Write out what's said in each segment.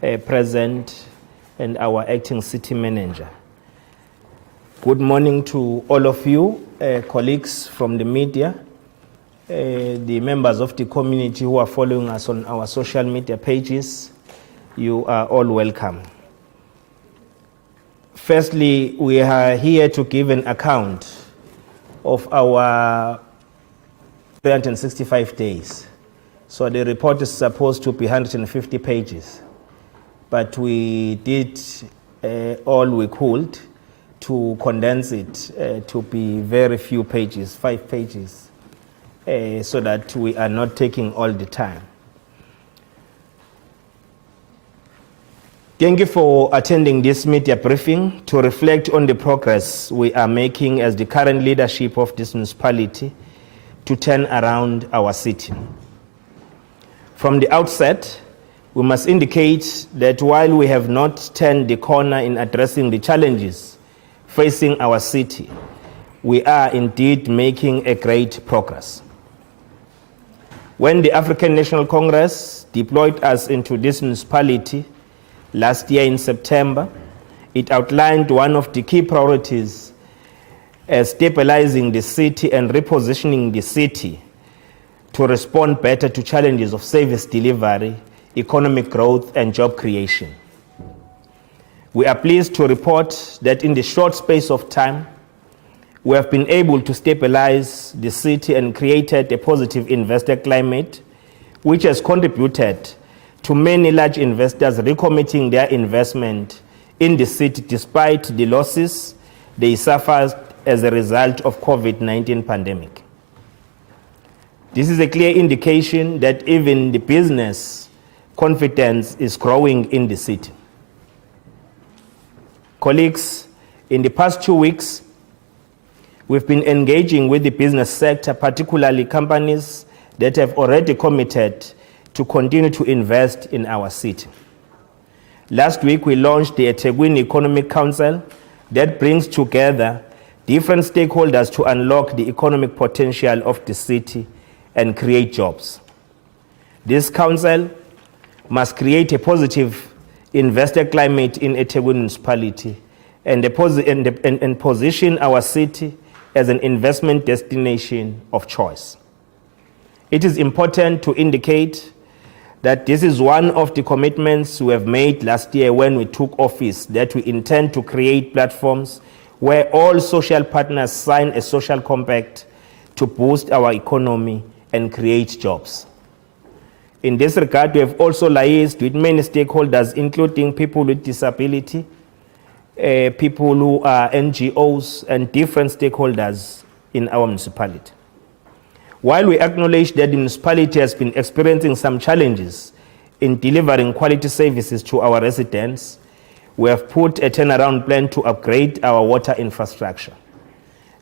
present and our acting city manager. Good morning to all of you, colleagues from the media, the members of the community who are following us on our social media pages. You are all welcome. Firstly, we are here to give an account of our 365 days. So the report is supposed to be 150 pages, but we did all we could to condense it to be very few pages, 5 pages, so that we are not taking all the time. Thank you for attending this media briefing to reflect on the progress we are making as the current leadership of this municipality to turn around our city. From the outset, we must indicate that while we have not turned the corner in addressing the challenges facing our city, we are indeed making a great progress. When the African National Congress deployed us into this municipality last year in September, it outlined one of the key priorities as stabilizing the city and repositioning the city to respond better to challenges of service delivery, economic growth, and job creation. We are pleased to report that in the short space of time, we have been able to stabilize the city and created a positive investor climate, which has contributed to many large investors recommitting their investment in the city despite the losses they suffered as a result of COVID-19 pandemic. This is a clear indication that even the business confidence is growing in the city. Colleagues, in the past 2 weeks, we've been engaging with the business sector, particularly companies that have already committed to continue to invest in our city. Last week, we launched the Taywin Economic Council that brings together different stakeholders to unlock the economic potential of the city and create jobs. This council must create a positive investor climate in a Taywin municipality and position our city as an investment destination of choice. It is important to indicate that this is one of the commitments we have made last year when we took office, that we intend to create platforms where all social partners sign a social compact to boost our economy and create jobs. In this regard, we have also liaised with many stakeholders, including people with disability, people who are NGOs, and different stakeholders in our municipality. While we acknowledge that the municipality has been experiencing some challenges in delivering quality services to our residents, we have put a turnaround plan to upgrade our water infrastructure.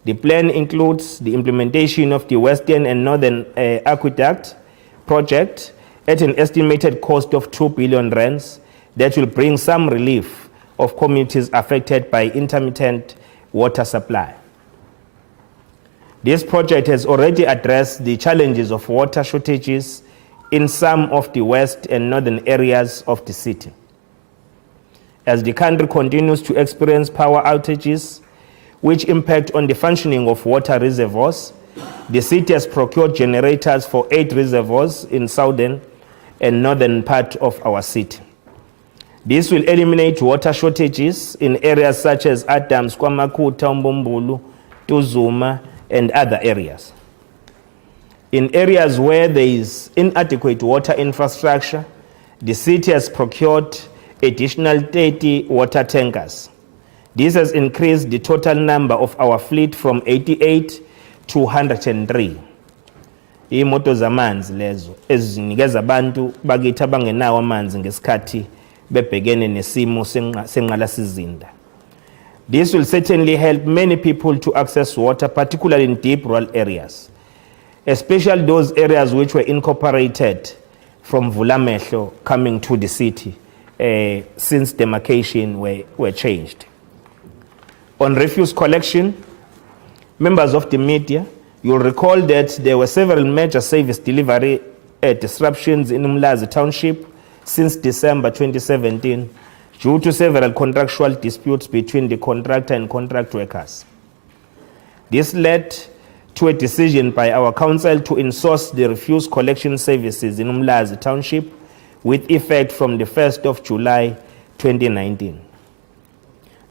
The plan includes the implementation of the Western and Northern Aqueduct project at an estimated cost of 2 billion rands that will bring some relief of communities affected by intermittent water supply. This project has already addressed the challenges of water shortages in some of the west and northern areas of the city. As the country continues to experience power outages, which impact on the functioning of water reservoirs, the city has procured generators for 8 reservoirs in southern and northern part of our city. This will eliminate water shortages in areas such as Adams, KwaMakuta, Mbombulu, Tuzuma, and other areas. In areas where there is inadequate water infrastructure, the city has procured additional 30 water tankers. This has increased the total number of our fleet from 88 to 103. Imoto zamanzi lezo ezinikeza abantu bakithi abangenawo amanzi ngesikhathi bebhekene nesimo senqalasizinda. This will certainly help many people to access water, particularly in deep rural areas, especially those areas which were incorporated from Vulamehlo coming to the city since demarcation were changed. On refuse collection, members of the media, you'll recall that there were several major service delivery disruptions in Township since December 2017 due to several contractual disputes between the contractor and contract workers. This led to a decision by our council to insource the refuse collection services in Mxolisi Township with effect from the 1st of July 2019.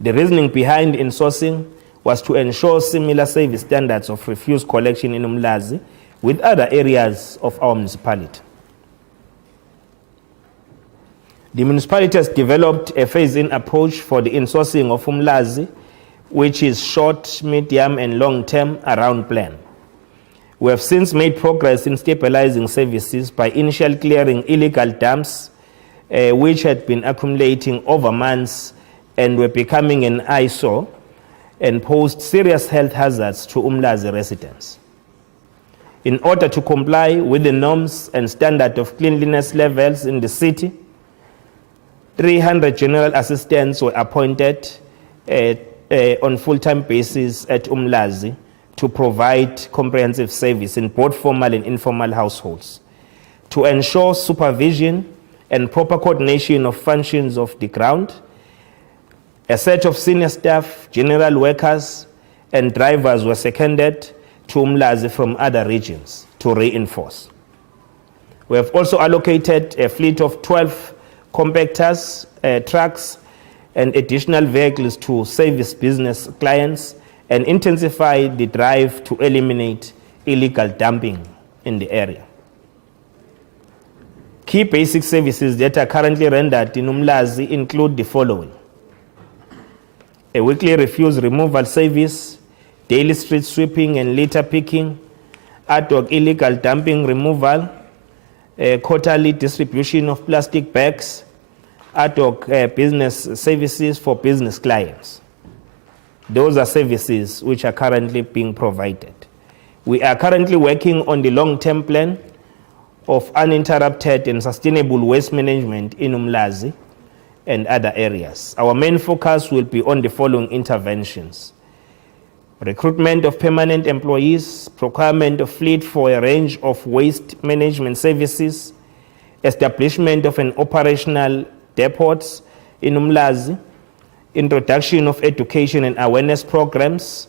The reasoning behind insourcing was to ensure similar service standards of refuse collection in Mxolisi with other areas of our municipality. The municipality has developed a phase-in approach for the insourcing of Mxolisi, which is short, medium, and long-term around plan. We have since made progress in stabilizing services by initially clearing illegal dumps, which had been accumulating over months and were becoming an eyesore and posed serious health hazards to Mxolisi residents. In order to comply with the norms and standard of cleanliness levels in the city, 300 general assistants were appointed on full-time basis at Mxolisi to provide comprehensive service in both formal and informal households, to ensure supervision and proper coordination of functions of the ground. A set of senior staff, general workers, and drivers were seconded to Mxolisi from other regions to reinforce. We have also allocated a fleet of 12 compactors, trucks, and additional vehicles to service business clients and intensify the drive to eliminate illegal dumping in the area. Key basic services that are currently rendered in Mxolisi include the following: a weekly refuse removal service, daily street sweeping and litter picking, ad hoc illegal dumping removal, quarterly distribution of plastic bags, ad hoc business services for business clients. Those are services which are currently being provided. We are currently working on the long-term plan of uninterrupted and sustainable waste management in Mxolisi and other areas. Our main focus will be on the following interventions: recruitment of permanent employees, procurement of fleet for a range of waste management services, establishment of an operational depots in Mxolisi, introduction of education and awareness programs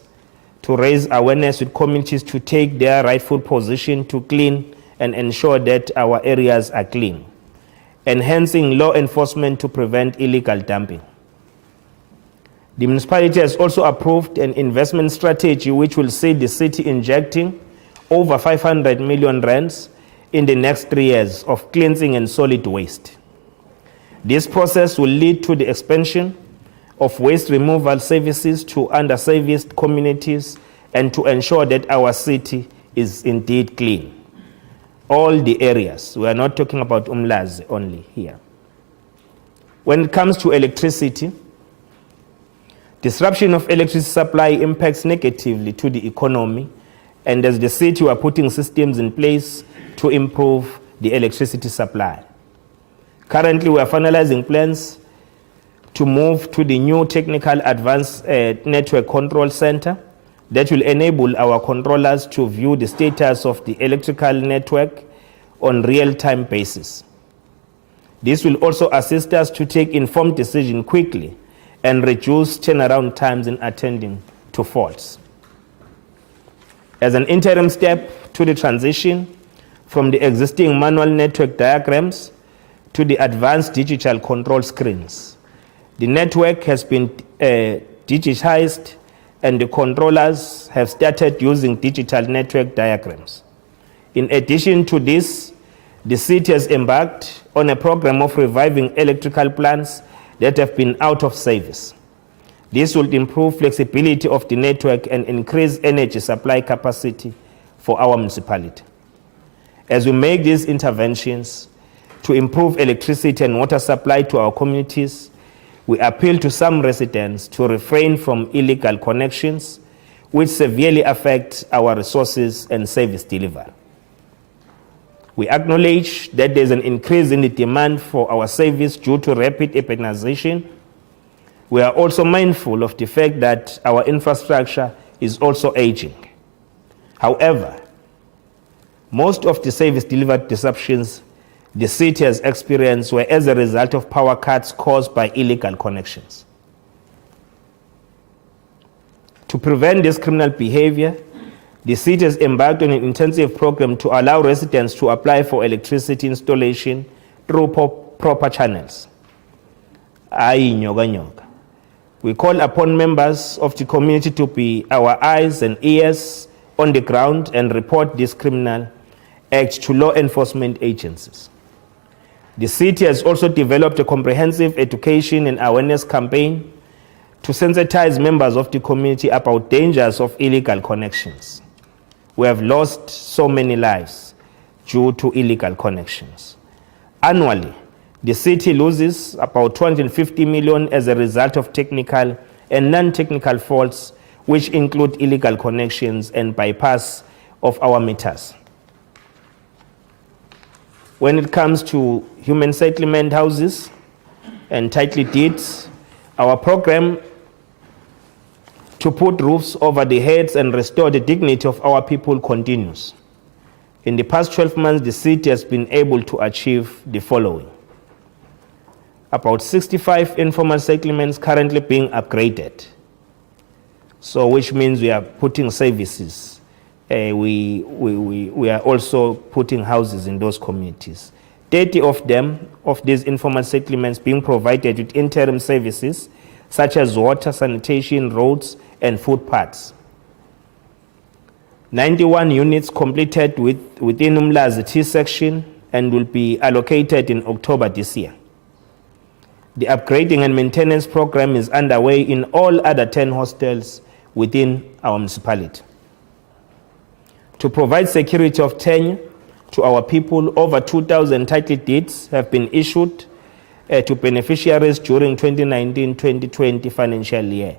to raise awareness with communities to take their rightful position to clean and ensure that our areas are clean, enhancing law enforcement to prevent illegal dumping. The municipality has also approved an investment strategy which will see the city injecting over 500 million rands in the next 3 years of cleansing and solid waste. This process will lead to the expansion of waste removal services to underserviced communities and to ensure that our city is indeed clean. All the areas, we are not talking about Mxolisi only here. When it comes to electricity, disruption of electricity supply impacts negatively to the economy, and as the city, we are putting systems in place to improve the electricity supply. Currently, we are finalizing plans to move to the new Technical Advanced Network Control Center that will enable our controllers to view the status of the electrical network on a real-time basis. This will also assist us to take informed decisions quickly and reduce turnaround times in attending to faults. As an interim step to the transition from the existing manual network diagrams to the advanced digital control screens, the network has been digitized and the controllers have started using digital network diagrams. In addition to this, the city has embarked on a program of reviving electrical plants that have been out of service. This will improve flexibility of the network and increase energy supply capacity for our municipality. As we make these interventions to improve electricity and water supply to our communities, we appeal to some residents to refrain from illegal connections, which severely affect our resources and service delivery. We acknowledge that there's an increase in the demand for our service due to rapid urbanization. We are also mindful of the fact that our infrastructure is also aging. However, most of the service delivery disruptions the city has experienced were as a result of power cuts caused by illegal connections. To prevent this criminal behavior, the city has embarked on an intensive program to allow residents to apply for electricity installation through proper channels. Ayi nyoka nyoka. We call upon members of the community to be our eyes and ears on the ground and report this criminal act to law enforcement agencies. The city has also developed a comprehensive education and awareness campaign to sensitize members of the community about dangers of illegal connections. We have lost so many lives due to illegal connections. Annually, the city loses about 250 million as a result of technical and non-technical faults, which include illegal connections and bypass of our meters. When it comes to human settlement houses and title deeds, our program to put roofs over the heads and restore the dignity of our people continues. In the past 12 months, the city has been able to achieve the following. About 65 informal settlements currently being upgraded. So which means we are putting services. We are also putting houses in those communities. 30 of them, of these informal settlements, being provided with interim services such as water, sanitation, roads, and footpaths. 91 units completed within Umlazi T section and will be allocated in October this year. The upgrading and maintenance program is underway in all other 10 hostels within our municipality. To provide security of tenure to our people, over 2,000 title deeds have been issued to beneficiaries during 2019-2020 financial year.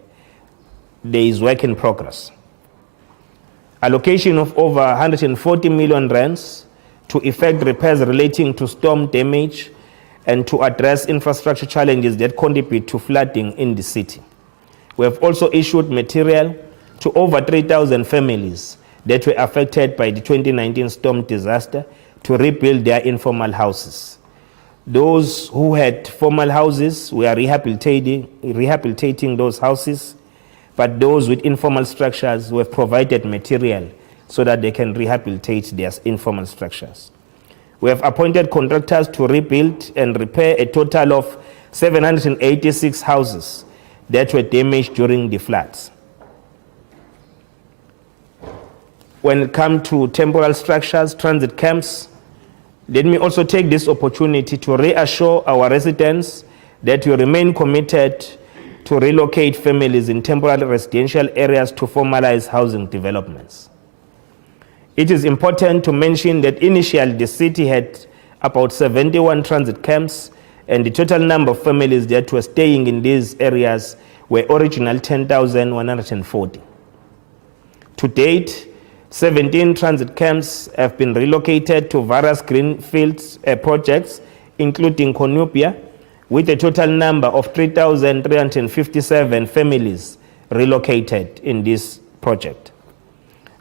There is work in progress. Allocation of over 140 million rands to effect repairs relating to storm damage and to address infrastructure challenges that contribute to flooding in the city. We have also issued material to over 3,000 families that were affected by the 2019 storm disaster to rebuild their informal houses. Those who had formal houses, we are rehabilitating those houses, but those with informal structures, we have provided material so that they can rehabilitate their informal structures. We have appointed contractors to rebuild and repair a total of 786 houses that were damaged during the floods. When it comes to temporal structures, transit camps, let me also take this opportunity to reassure our residents that we remain committed to relocate families in temporary residential areas to formalize housing developments. It is important to mention that initially the city had about 71 transit camps, and the total number of families that were staying in these areas were original 10,140. To date, 17 transit camps have been relocated to various greenfield projects, including Konupia, with a total number of 3,357 families relocated in this project.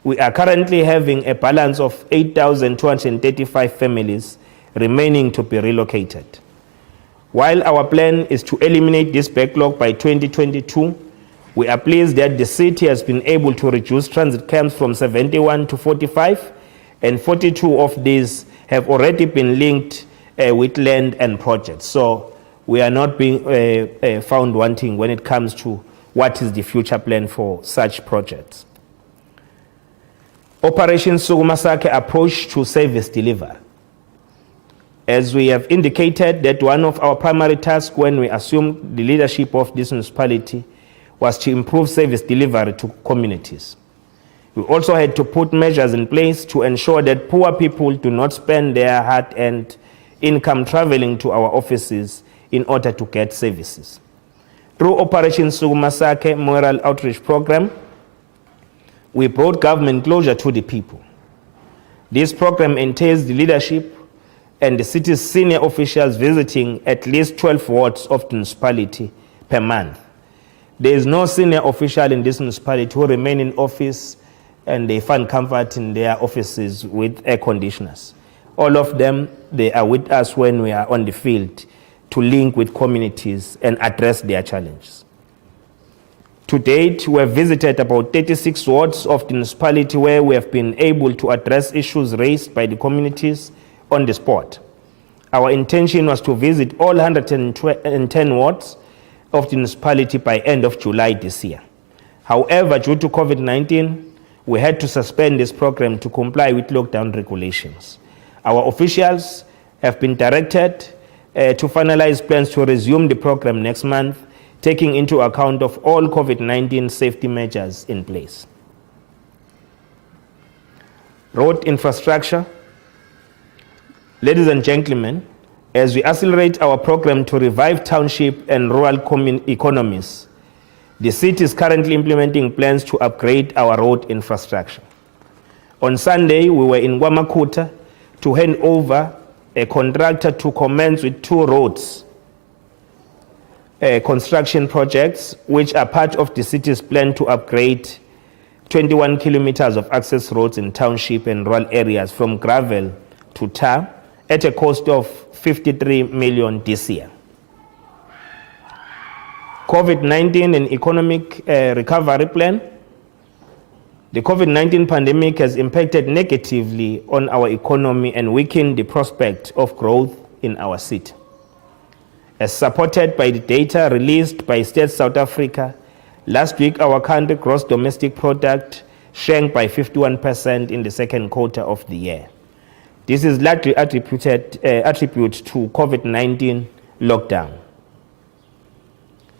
We are currently having a balance of 8,235 families remaining to be relocated. While our plan is to eliminate this backlog by 2022, we are pleased that the city has been able to reduce transit camps from 71 to 45, and 42 of these have already been linked with land and projects. So we are not being found wanting when it comes to what is the future plan for such projects. Operation Sugumasake approach to service delivery. As we have indicated that one of our primary tasks when we assumed the leadership of this municipality was to improve service delivery to communities. We also had to put measures in place to ensure that poor people do not spend their hard-earned income traveling to our offices in order to get services. Through Operation Sugumasake Moral Outreach Program, we brought government closer to the people. This program entails the leadership and the city's senior officials visiting at least 12 wards of the municipality per month. There is no senior official in this municipality who remain in office and they find comfort in their offices with air conditioners. All of them, they are with us when we are on the field to link with communities and address their challenges. To date, we have visited about 36 wards of the municipality where we have been able to address issues raised by the communities on the spot. Our intention was to visit all 110 wards of the municipality by end of July this year. However, due to COVID-19, we had to suspend this program to comply with lockdown regulations. Our officials have been directed to finalize plans to resume the program next month, taking into account of all COVID-19 safety measures in place. Road infrastructure. Ladies and gentlemen, as we accelerate our program to revive township and rural economies, the city is currently implementing plans to upgrade our road infrastructure. On Sunday, we were in Gwamakuta to hand over a contractor to commence with 2 roads construction projects, which are part of the city's plan to upgrade 21 kilometers of access roads in township and rural areas from gravel to tar at a cost of 53 million this year. COVID-19 and economic recovery plan. The COVID-19 pandemic has impacted negatively on our economy and weakened the prospect of growth in our city. As supported by the data released by State South Africa, last week our country gross domestic product shrank by 51% in the second quarter of the year. This is largely attributed to COVID-19 lockdown.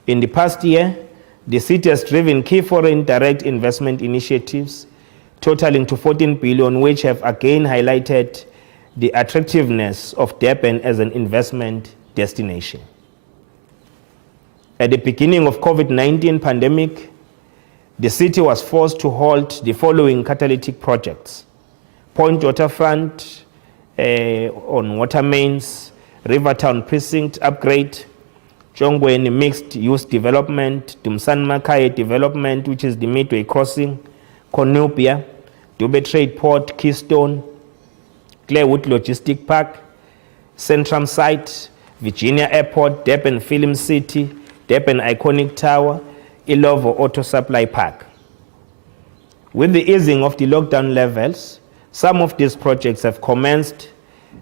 In the past year, the city has driven key foreign direct investment initiatives totaling to 14 billion, which have again highlighted the attractiveness of Durban as an investment destination. At the beginning of COVID-19 pandemic, the city was forced to halt the following catalytic projects: Point Waterfront on water mains, Rivertown Precinct upgrade, Jongweni Mixed Use Development, Dumsan Makai Development, which is the Midway Crossing, Cornubia, Dube Trade Port, Keystone, Clarewood Logistic Park, Centrum Site, Virginia Airport, Durban Film City, Durban Iconic Tower, Ilovo Auto Supply Park. With the easing of the lockdown levels, some of these projects have commenced,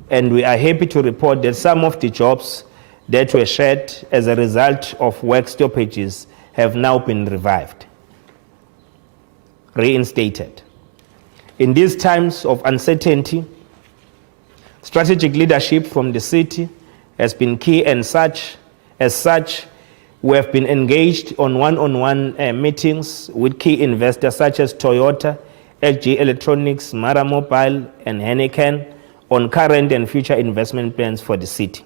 and we are happy to report that some of the jobs that were shed as a result of work stoppages have now been reinstated. In these times of uncertainty, strategic leadership from the city has been key, and as such, we have been engaged on one-on-one meetings with key investors such as Toyota, LG Electronics, Mara Mobile, and Heineken on current and future investment plans for the city.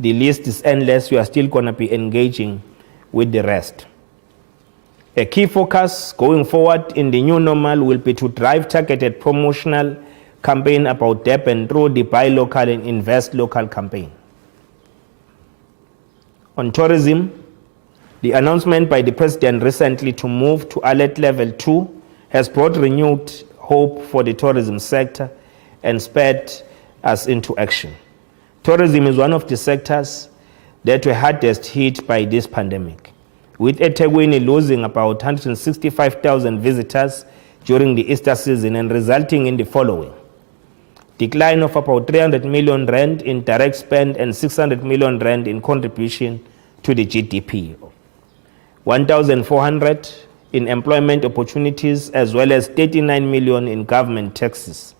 The list is endless. We are still going to be engaging with the rest. A key focus going forward in the new normal will be to drive targeted promotional campaign about Durban through the Buy Local and Invest Local campaign. On tourism, the announcement by the President recently to move to Alert Level 2 has brought renewed hope for the tourism sector and spurred us into action. Tourism is one of the sectors that were hardest hit by this pandemic, with Taywin losing about 165,000 visitors during the Easter season and resulting in the following: decline of about 300 million rand in direct spend and 600 million rand in contribution to the GDP, 1,400 in employment opportunities, as well as 39 million in government taxes.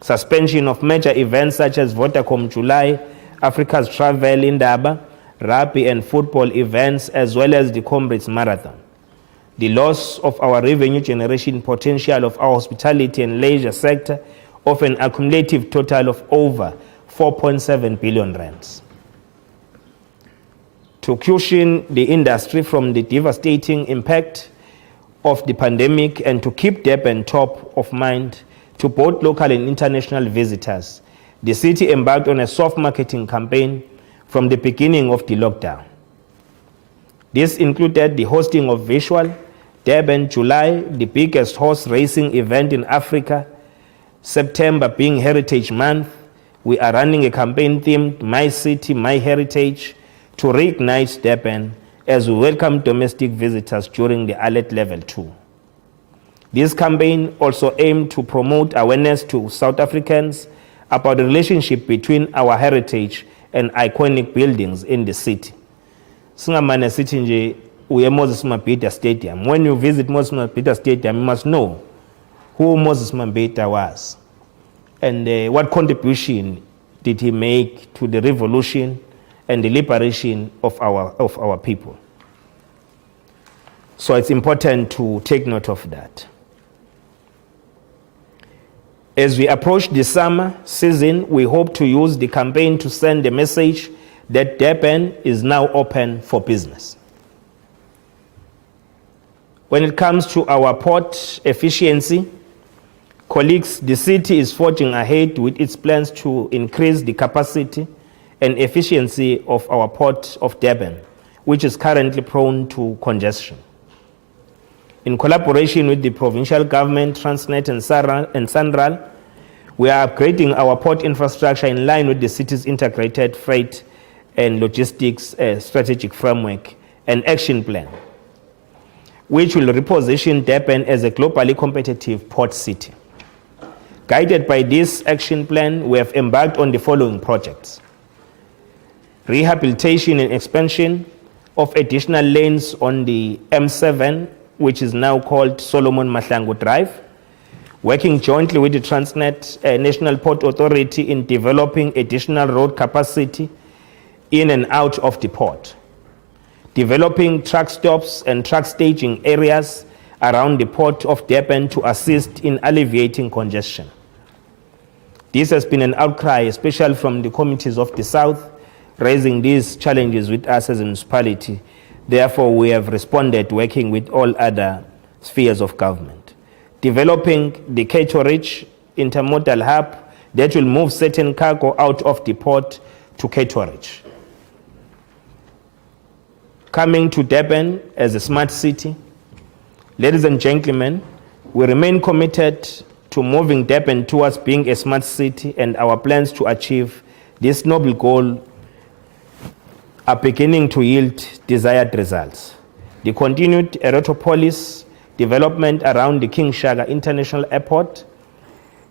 Suspension of major events such as Vodacom July, Africa's Travel Indaba, rugby and football events, as well as the Comrades Marathon. The loss of our revenue generation potential of our hospitality and leisure sector of an accumulative total of over 4.7 billion rands. To cushion the industry from the devastating impact of the pandemic and to keep Durban top of mind to both local and international visitors, the city embarked on a soft marketing campaign from the beginning of the lockdown. This included the hosting of Visual Durban July, the biggest horse racing event in Africa, September being Heritage Month, we are running a campaign themed My City, My Heritage to reignite Durban as we welcome domestic visitors during the Alert Level 2. This campaign also aimed to promote awareness to South Africans about the relationship between our heritage and iconic buildings in the city. Singamane sithi nje uye Moses Mabhida Stadium. When you visit Moses Mabhida Stadium, you must know who Moses Mabhida was and what contribution did he make to the revolution and the liberation of our people. So it's important to take note of that. As we approach the summer season, we hope to use the campaign to send the message that Durban is now open for business. When it comes to our port efficiency, colleagues, the city is forging ahead with its plans to increase the capacity and efficiency of our port of Durban, which is currently prone to congestion. In collaboration with the provincial government, Transnet and Sanral, we are upgrading our port infrastructure in line with the city's integrated freight and logistics strategic framework and action plan, which will reposition Durban as a globally competitive port city. Guided by this action plan, we have embarked on the following projects: rehabilitation and expansion of additional lanes on the M7, which is now called Solomon Mahlangu Drive, working jointly with the Transnet National Port Authority in developing additional road capacity in and out of the port, developing truck stops and truck staging areas around the port of Durban to assist in alleviating congestion. This has been an outcry, especially from the communities of the South, raising these challenges with us as a municipality. Therefore, we have responded working with all other spheres of government. Developing the Cllr intermodal hub that will move certain cargo out of the port to Cllr. Coming to Durban as a smart city, ladies and gentlemen, we remain committed to moving Durban towards being a smart city, and our plans to achieve this noble goal are beginning to yield desired results. The continued Erotopolis development around the King Shaka International Airport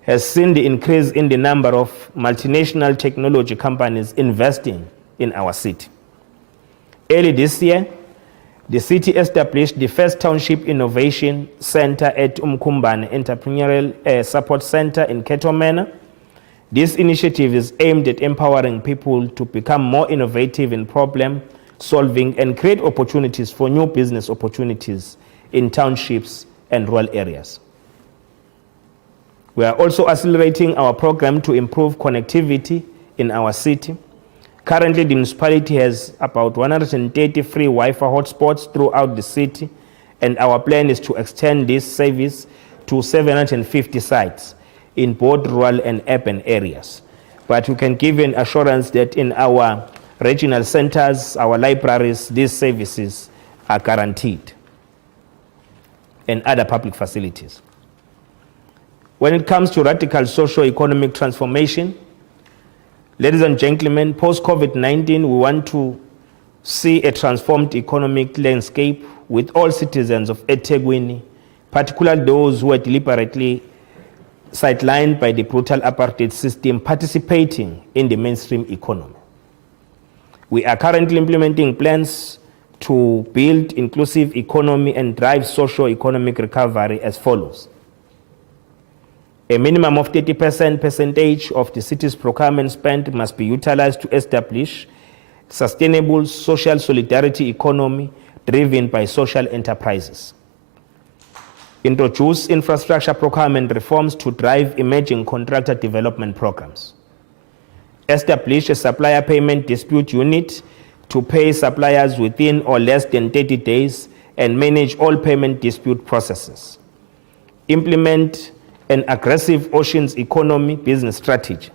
has seen the increase in the number of multinational technology companies investing in our city. Early this year, the city established the first Township Innovation Center at Umkumbane Entrepreneurial Support Center in Ketomena. This initiative is aimed at empowering people to become more innovative in problem solving and create opportunities for new business opportunities in townships and rural areas. We are also accelerating our program to improve connectivity in our city. Currently, the municipality has about 130 free Wi-Fi hotspots throughout the city, and our plan is to extend this service to 750 sites in both rural and urban areas. But we can give an assurance that in our regional centers, our libraries, these services are guaranteed, and other public facilities. When it comes to radical socio-economic transformation, ladies and gentlemen, post-COVID-19, we want to see a transformed economic landscape with all citizens of eThekwini, particularly those who are deliberately sidelined by the brutal apartheid system, participating in the mainstream economy. We are currently implementing plans to build inclusive economy and drive socio-economic recovery as follows. A minimum of 30% of the city's procurement spend must be utilized to establish sustainable social solidarity economy driven by social enterprises. Introduce infrastructure procurement reforms to drive emerging contractor development programs. Establish a supplier payment dispute unit to pay suppliers within or less than 30 days and manage all payment dispute processes. Implement an aggressive oceans economy business strategy.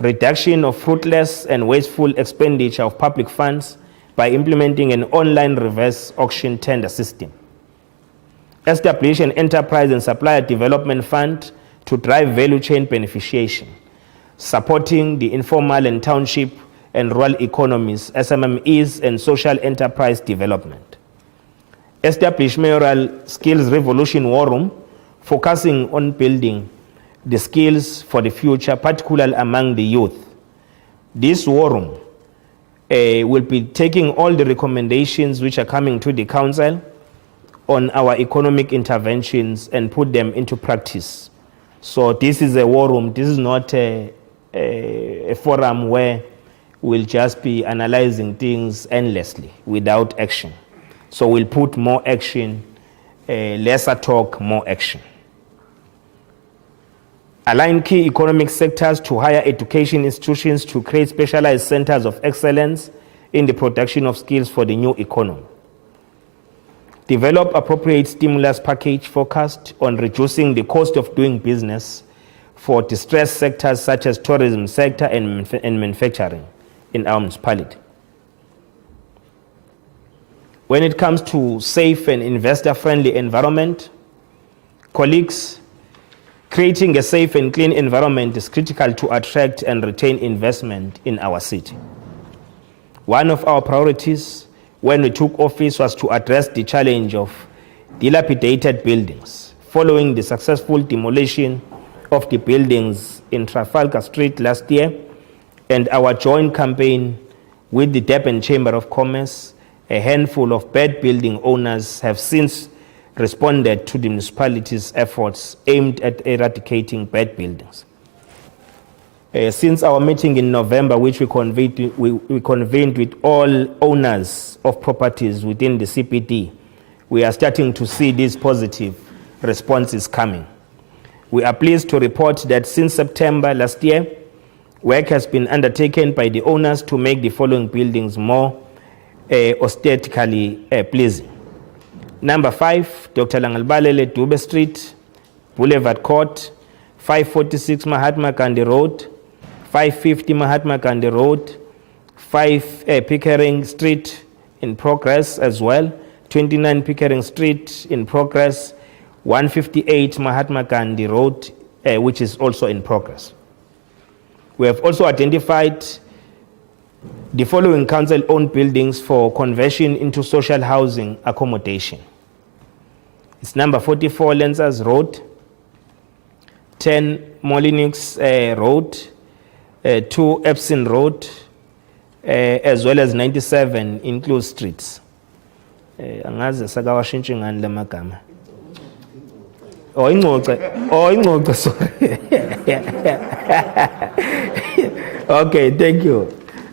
Reduction of fruitless and wasteful expenditure of public funds by implementing an online reverse auction tender system. Establish an enterprise and supplier development fund to drive value chain beneficiation. supporting the informal and township and rural economies, SMMEs, and social enterprise development. Establish mayoral skills revolution war room, focusing on building the skills for the future, particularly among the youth. This war room will be taking all the recommendations which are coming to the council on our economic interventions and put them into practice. So this is a war room. This is not a forum where we'll just be analyzing things endlessly without action. So we'll put more action, lesser talk, more action. Align key economic sectors to higher education institutions to create specialized centers of excellence in the production of skills for the new economy. Develop appropriate stimulus package focused on reducing the cost of doing business for distressed sectors such as tourism sector and manufacturing in our municipality. When it comes to safe and investor-friendly environment, colleagues, creating a safe and clean environment is critical to attract and retain investment in our city. One of our priorities when we took office was to address the challenge of dilapidated buildings following the successful demolition of the buildings in Trafalgar Street last year and our joint campaign with the Durban Chamber of Commerce. A handful of bad building owners have since responded to the municipality's efforts aimed at eradicating bad buildings. Since our meeting in November, which we convened with all owners of properties within the CPD, we are starting to see these positive responses coming. We are pleased to report that since September last year, work has been undertaken by the owners to make the following buildings more aesthetically pleasing. Number 5, Dr. Langalbalele Dube Street, Boulevard Court, 546 Mahatma Gandhi Road, 550 Mahatma Gandhi Road, 5 Pickering Street in progress as well, 29 Pickering Street in progress, 158 Mahatma Gandhi Road, which is also in progress. We have also identified the following council-owned buildings for conversion into social housing accommodation. It's number 44 Lenzas Road, 10 Molinux Road, 2 Epson Road, as well as 97 Include Streets. Angazi sakawashintshe ngani la magama. Ingcoce, sorry. Okay, thank you.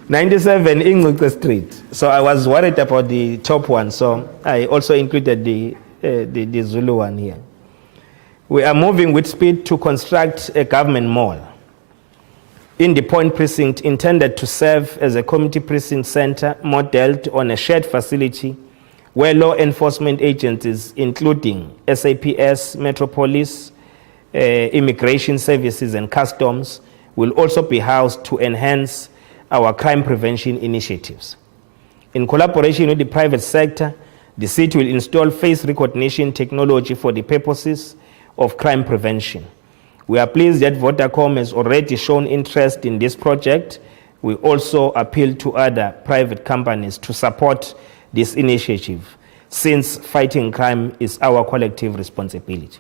97 Ingcoce Street. So I was worried about the top one, so I also included the Zulu one here. We are moving with speed to construct a government mall in the Point Precinct intended to serve as a community precinct center modeled on a shared facility where law enforcement agencies, including SAPS, Metropolis, Immigration Services, and Customs, will also be housed to enhance our crime prevention initiatives. In collaboration with the private sector, the city will install face recognition technology for the purposes of crime prevention. We are pleased that Vodacom has already shown interest in this project. We also appeal to other private companies to support this initiative, since fighting crime is our collective responsibility.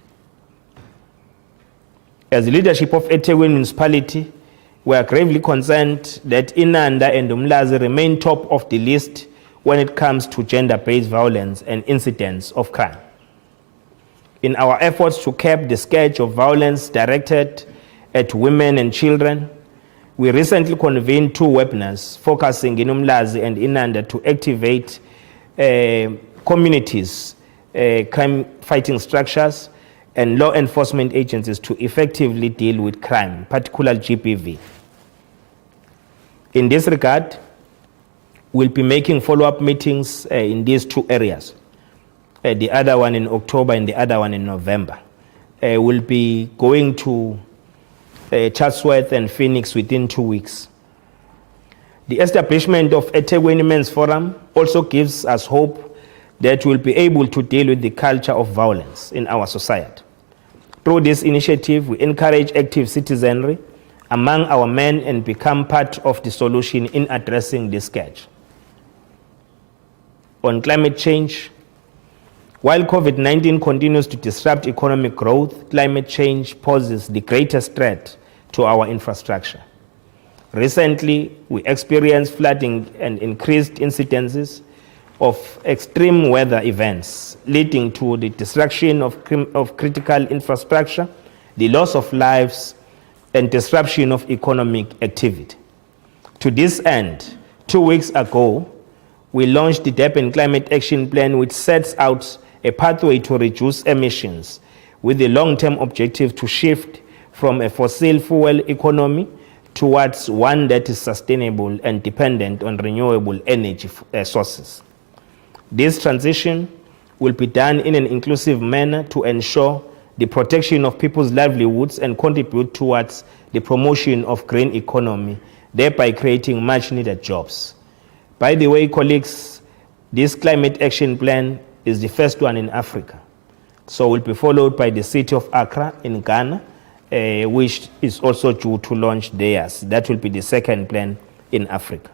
As the leadership of Taywin municipality, we are gravely concerned that Inanda and Umlazi remain top of the list when it comes to gender-based violence and incidents of crime. In our efforts to curb the scourge of violence directed at women and children, we recently convened 2 webinars focusing in Umlazi and Inanda to activate communities, crime-fighting structures, and law enforcement agencies to effectively deal with crime, particularly GBV. In this regard, we'll be making follow-up meetings in these 2 areas, the other one in October and the other one in November. We'll be going to Chatsworth and Phoenix within 2 weeks. The establishment of a Taywin Men's Forum also gives us hope that we'll be able to deal with the culture of violence in our society. Through this initiative, we encourage active citizenry, among our men and become part of the solution in addressing this scourge. On climate change, while COVID-19 continues to disrupt economic growth, climate change poses the greatest threat to our infrastructure. Recently, we experienced flooding and increased incidences of extreme weather events, leading to the destruction of critical infrastructure, the loss of lives, and disruption of economic activity. To this end, 2 weeks ago, we launched the Durban Climate Action Plan, which sets out a pathway to reduce emissions with the long-term objective to shift from a fossil fuel economy towards one that is sustainable and dependent on renewable energy sources. This transition will be done in an inclusive manner to ensure the protection of people's livelihoods and contribute towards the promotion of green economy, thereby creating much needed jobs. By the way, colleagues, this climate action plan is the first one in Africa. So will be followed by the city of Accra in Ghana, which is also due to launch theirs. That will be the second plan in Africa.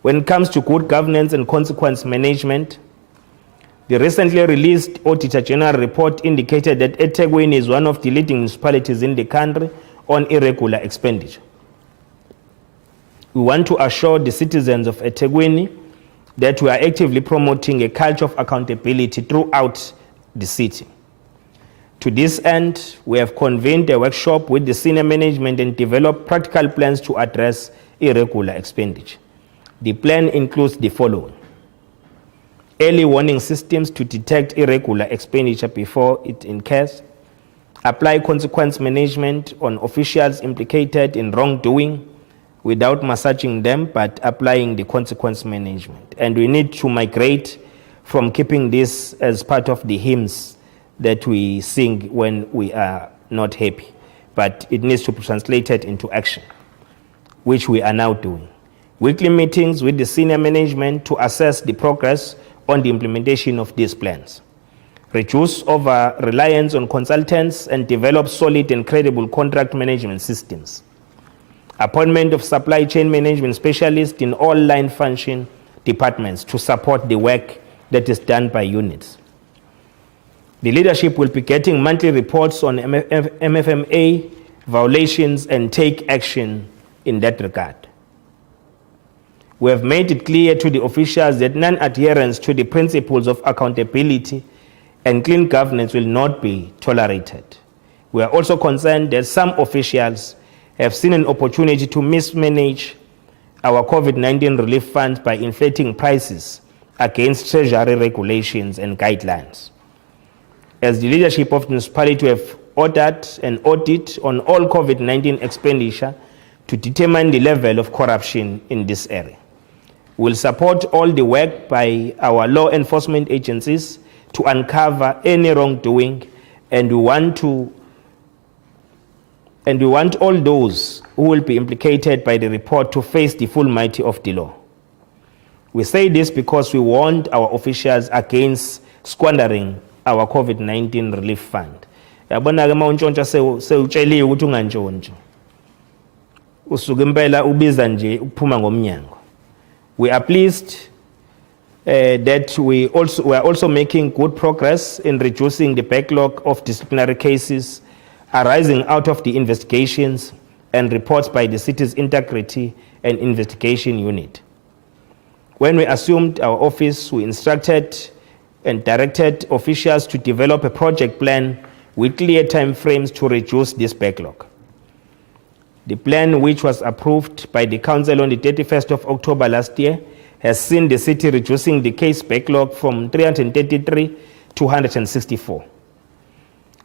When it comes to good governance and consequence management, the recently released Auditor General report indicated that Taywin is one of the leading municipalities in the country on irregular expenditure. We want to assure the citizens of Taywin that we are actively promoting a culture of accountability throughout the city. To this end, we have convened a workshop with the senior management and developed practical plans to address irregular expenditure. The plan includes the following: early warning systems to detect irregular expenditure before it incurs, apply consequence management on officials implicated in wrongdoing without massaging them, but applying the consequence management. And we need to migrate from keeping this as part of the hymns that we sing when we are not happy, but it needs to be translated into action, which we are now doing. Weekly meetings with the senior management to assess the progress on the implementation of these plans. Reduce over-reliance on consultants and develop solid and credible contract management systems. Appointment of supply chain management specialists in all line function departments to support the work that is done by units. The leadership will be getting monthly reports on MFMA violations and take action in that regard. We have made it clear to the officials that non-adherence to the principles of accountability and clean governance will not be tolerated. We are also concerned that some officials have seen an opportunity to mismanage our COVID-19 relief funds by inflating prices against Treasury regulations and guidelines. As the leadership of the municipality, we have ordered an audit on all COVID-19 expenditure to determine the level of corruption in this area. We will support all the work by our law enforcement agencies to uncover any wrongdoing, and we want all those who will be implicated by the report to face the full might of the law. We say this because we warned our officials against squandering our COVID-19 relief fund. Yabona-ke mawuntshontsha sewutsheliwe ukuthi ungantshontshi. Usuke impela ubiza nje ukuphuma ngomnyango. We are pleased that we are also making good progress in reducing the backlog of disciplinary cases arising out of the investigations and reports by the city's Integrity and Investigation Unit. When we assumed our office, we instructed and directed officials to develop a project plan with clear timeframes to reduce this backlog. The plan, which was approved by the Council on the 31st of October last year, has seen the city reducing the case backlog from 333 to 164.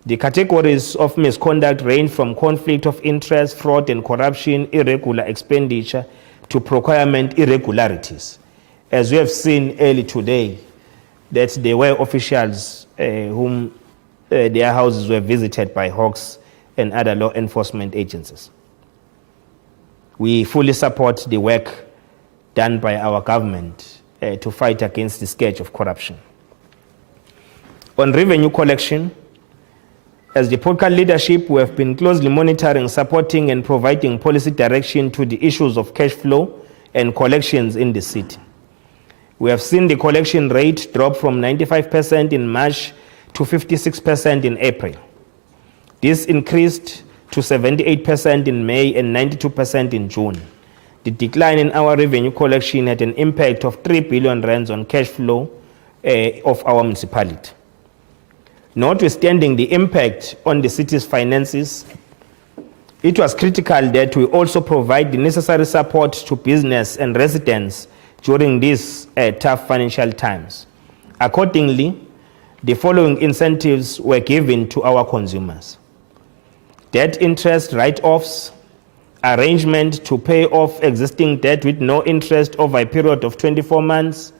The categories of misconduct range from conflict of interest, fraud and corruption, irregular expenditure, to procurement irregularities. As we have seen early today, that there were officials whom their houses were visited by hawks and other law enforcement agencies. We fully support the work done by our government to fight against the scourge of corruption. On revenue collection, As the political leadership, we have been closely monitoring, supporting, and providing policy direction to the issues of cash flow and collections in the city. We have seen the collection rate drop from 95% in March to 56% in April. This increased to 78% in May and 92% in June. The decline in our revenue collection had an impact of 3 billion rands on cash flow of our municipality. Notwithstanding the impact on the city's finances, it was critical that we also provide the necessary support to business and residents during these tough financial times. Accordingly, the following incentives were given to our consumers: debt interest write-offs, arrangement to pay off existing debt with no interest over a period of 24 months,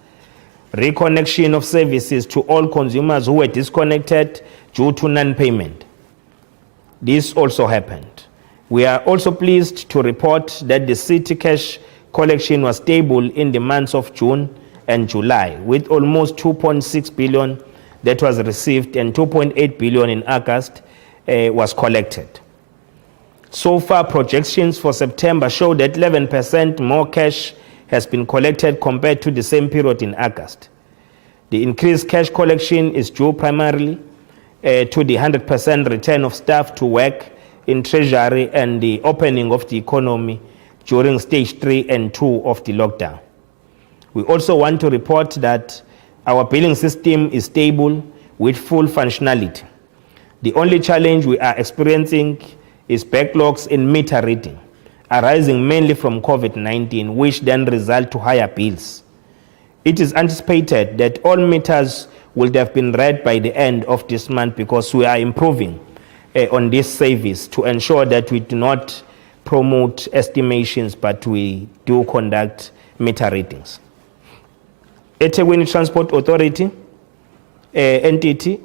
reconnection of services to all consumers who were disconnected due to non-payment. This also happened. We are also pleased to report that the city cash collection was stable in the months of June and July, with almost 2.6 billion that was received and 2.8 billion in August was collected. So far, projections for September show that 11% more cash has been collected compared to the same period in August. The increased cash collection is due primarily to the 100% return of staff to work in Treasury and the opening of the economy during stage 3 and 2 of the lockdown. We also want to report that our billing system is stable with full functionality. The only challenge we are experiencing is backlogs in meter reading, arising mainly from COVID-19, which then result to higher bills. It is anticipated that all meters will have been read by the end of this month because we are improving on this service to ensure that we do not promote estimations, but we do conduct meter readings. Taywin Transport Authority, entity,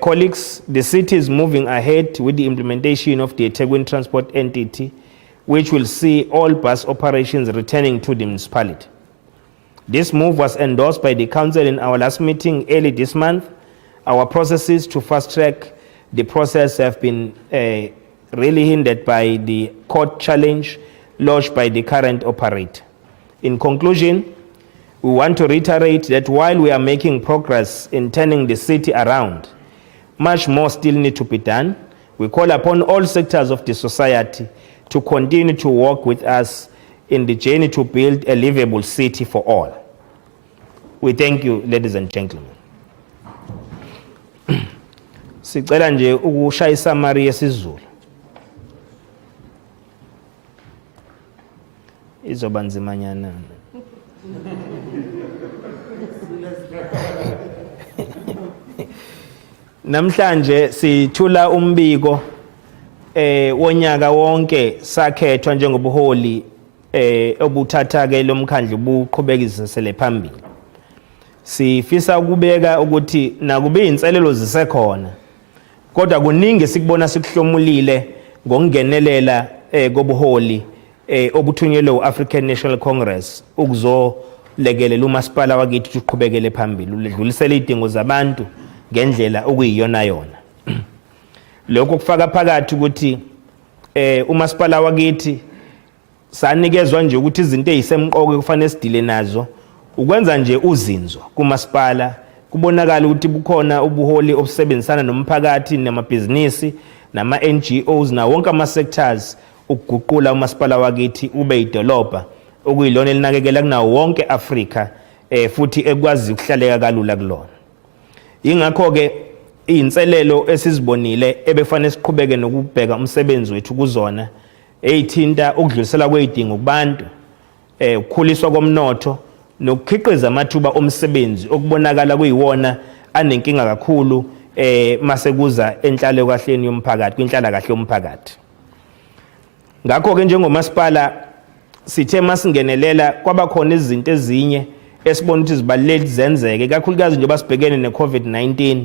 colleagues, the city is moving ahead with the implementation of the Taywin Transport entity, which will see all bus operations returning to the municipality. This move was endorsed by the council in our last meeting early this month. Our processes to fast-track the process have been really hindered by the court challenge lodged by the current operator. In conclusion, we want to reiterate that while we are making progress in turning the city around, much more still needs to be done. We call upon all sectors of the society to continue to work with us in the journey to build a livable city for all. We thank you, ladies and gentlemen. Sicela nje ukushaya isamari yesiZulu. Izoba nzimanyana. Namhlanje sithula umbiko wonyaka wonke sakhethwa njengobuholi obuthatha ke lomkhandlu buqhubekisele phambili. Sifisa ukubeka ukuthi nakube inselelo zisekhona, kodwa kuningi sikubona sikuhlomulile ngokungenelela kobuholi obuthunyelwe u-African National Congress ukuzolekelela umasipala wakithi uqhubekele phambili udlulisele izidingo zabantu ngendlela okuyiyona yona. Lokho kufaka phakathi ukuthi umasipala wakithi sanikezwa nje ukuthi izinto ezisemqoke kufanele sidile nazo, ukwenza nje uzinzo kumasipala, kubonakala ukuthi bukhona ubuholi obusebenzisana nomphakathi namabhizinisi nama-NGOs na wonke ama-sectors ukuguqula umasipala wakithi ube idolobha okuyilona elinakekela kunawo wonke Afrika futhi ekwazi ukuhlaleka kalula kulona. Ingakho-ke iy'nselelo esizibonile ebefanele siqhubeke nokubheka umsebenzi wethu kuzona ey'thinta ukudlulisela kwey'dingo kubantu, ukukhuliswa komnotho nokukhiqiza amathuba omsebenzi okubonakala kuyiwona anenkinga kakhulu masekuza enhlalakahleni yomphakathi, kwinhlalakahle yomphakathi. Ngakho-ke njengomasipala sithe masingenelela kwabakhona izinto ezinye esibona ukuthi zibalulekile zenzeke, kakhulukazi njengoba sibhekene ne-COVID-19,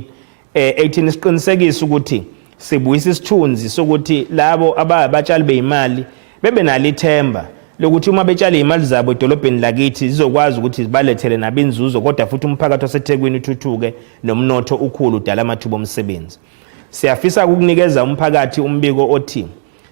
ethina siqinisekise ukuthi sibuyisa isithunzi sokuthi labo abatshali beyimali bebe nalo ithemba lokuthi uma betshala izimali zabo edolobheni lakithi zizokwazi ukuthi zibalethele nabinzuzo, kodwa futhi umphakathi waseThekwini uthuthuke nomnotho ukhulu udala amathuba omsebenzi. Siyafisa ukunikeza umphakathi umbiko othi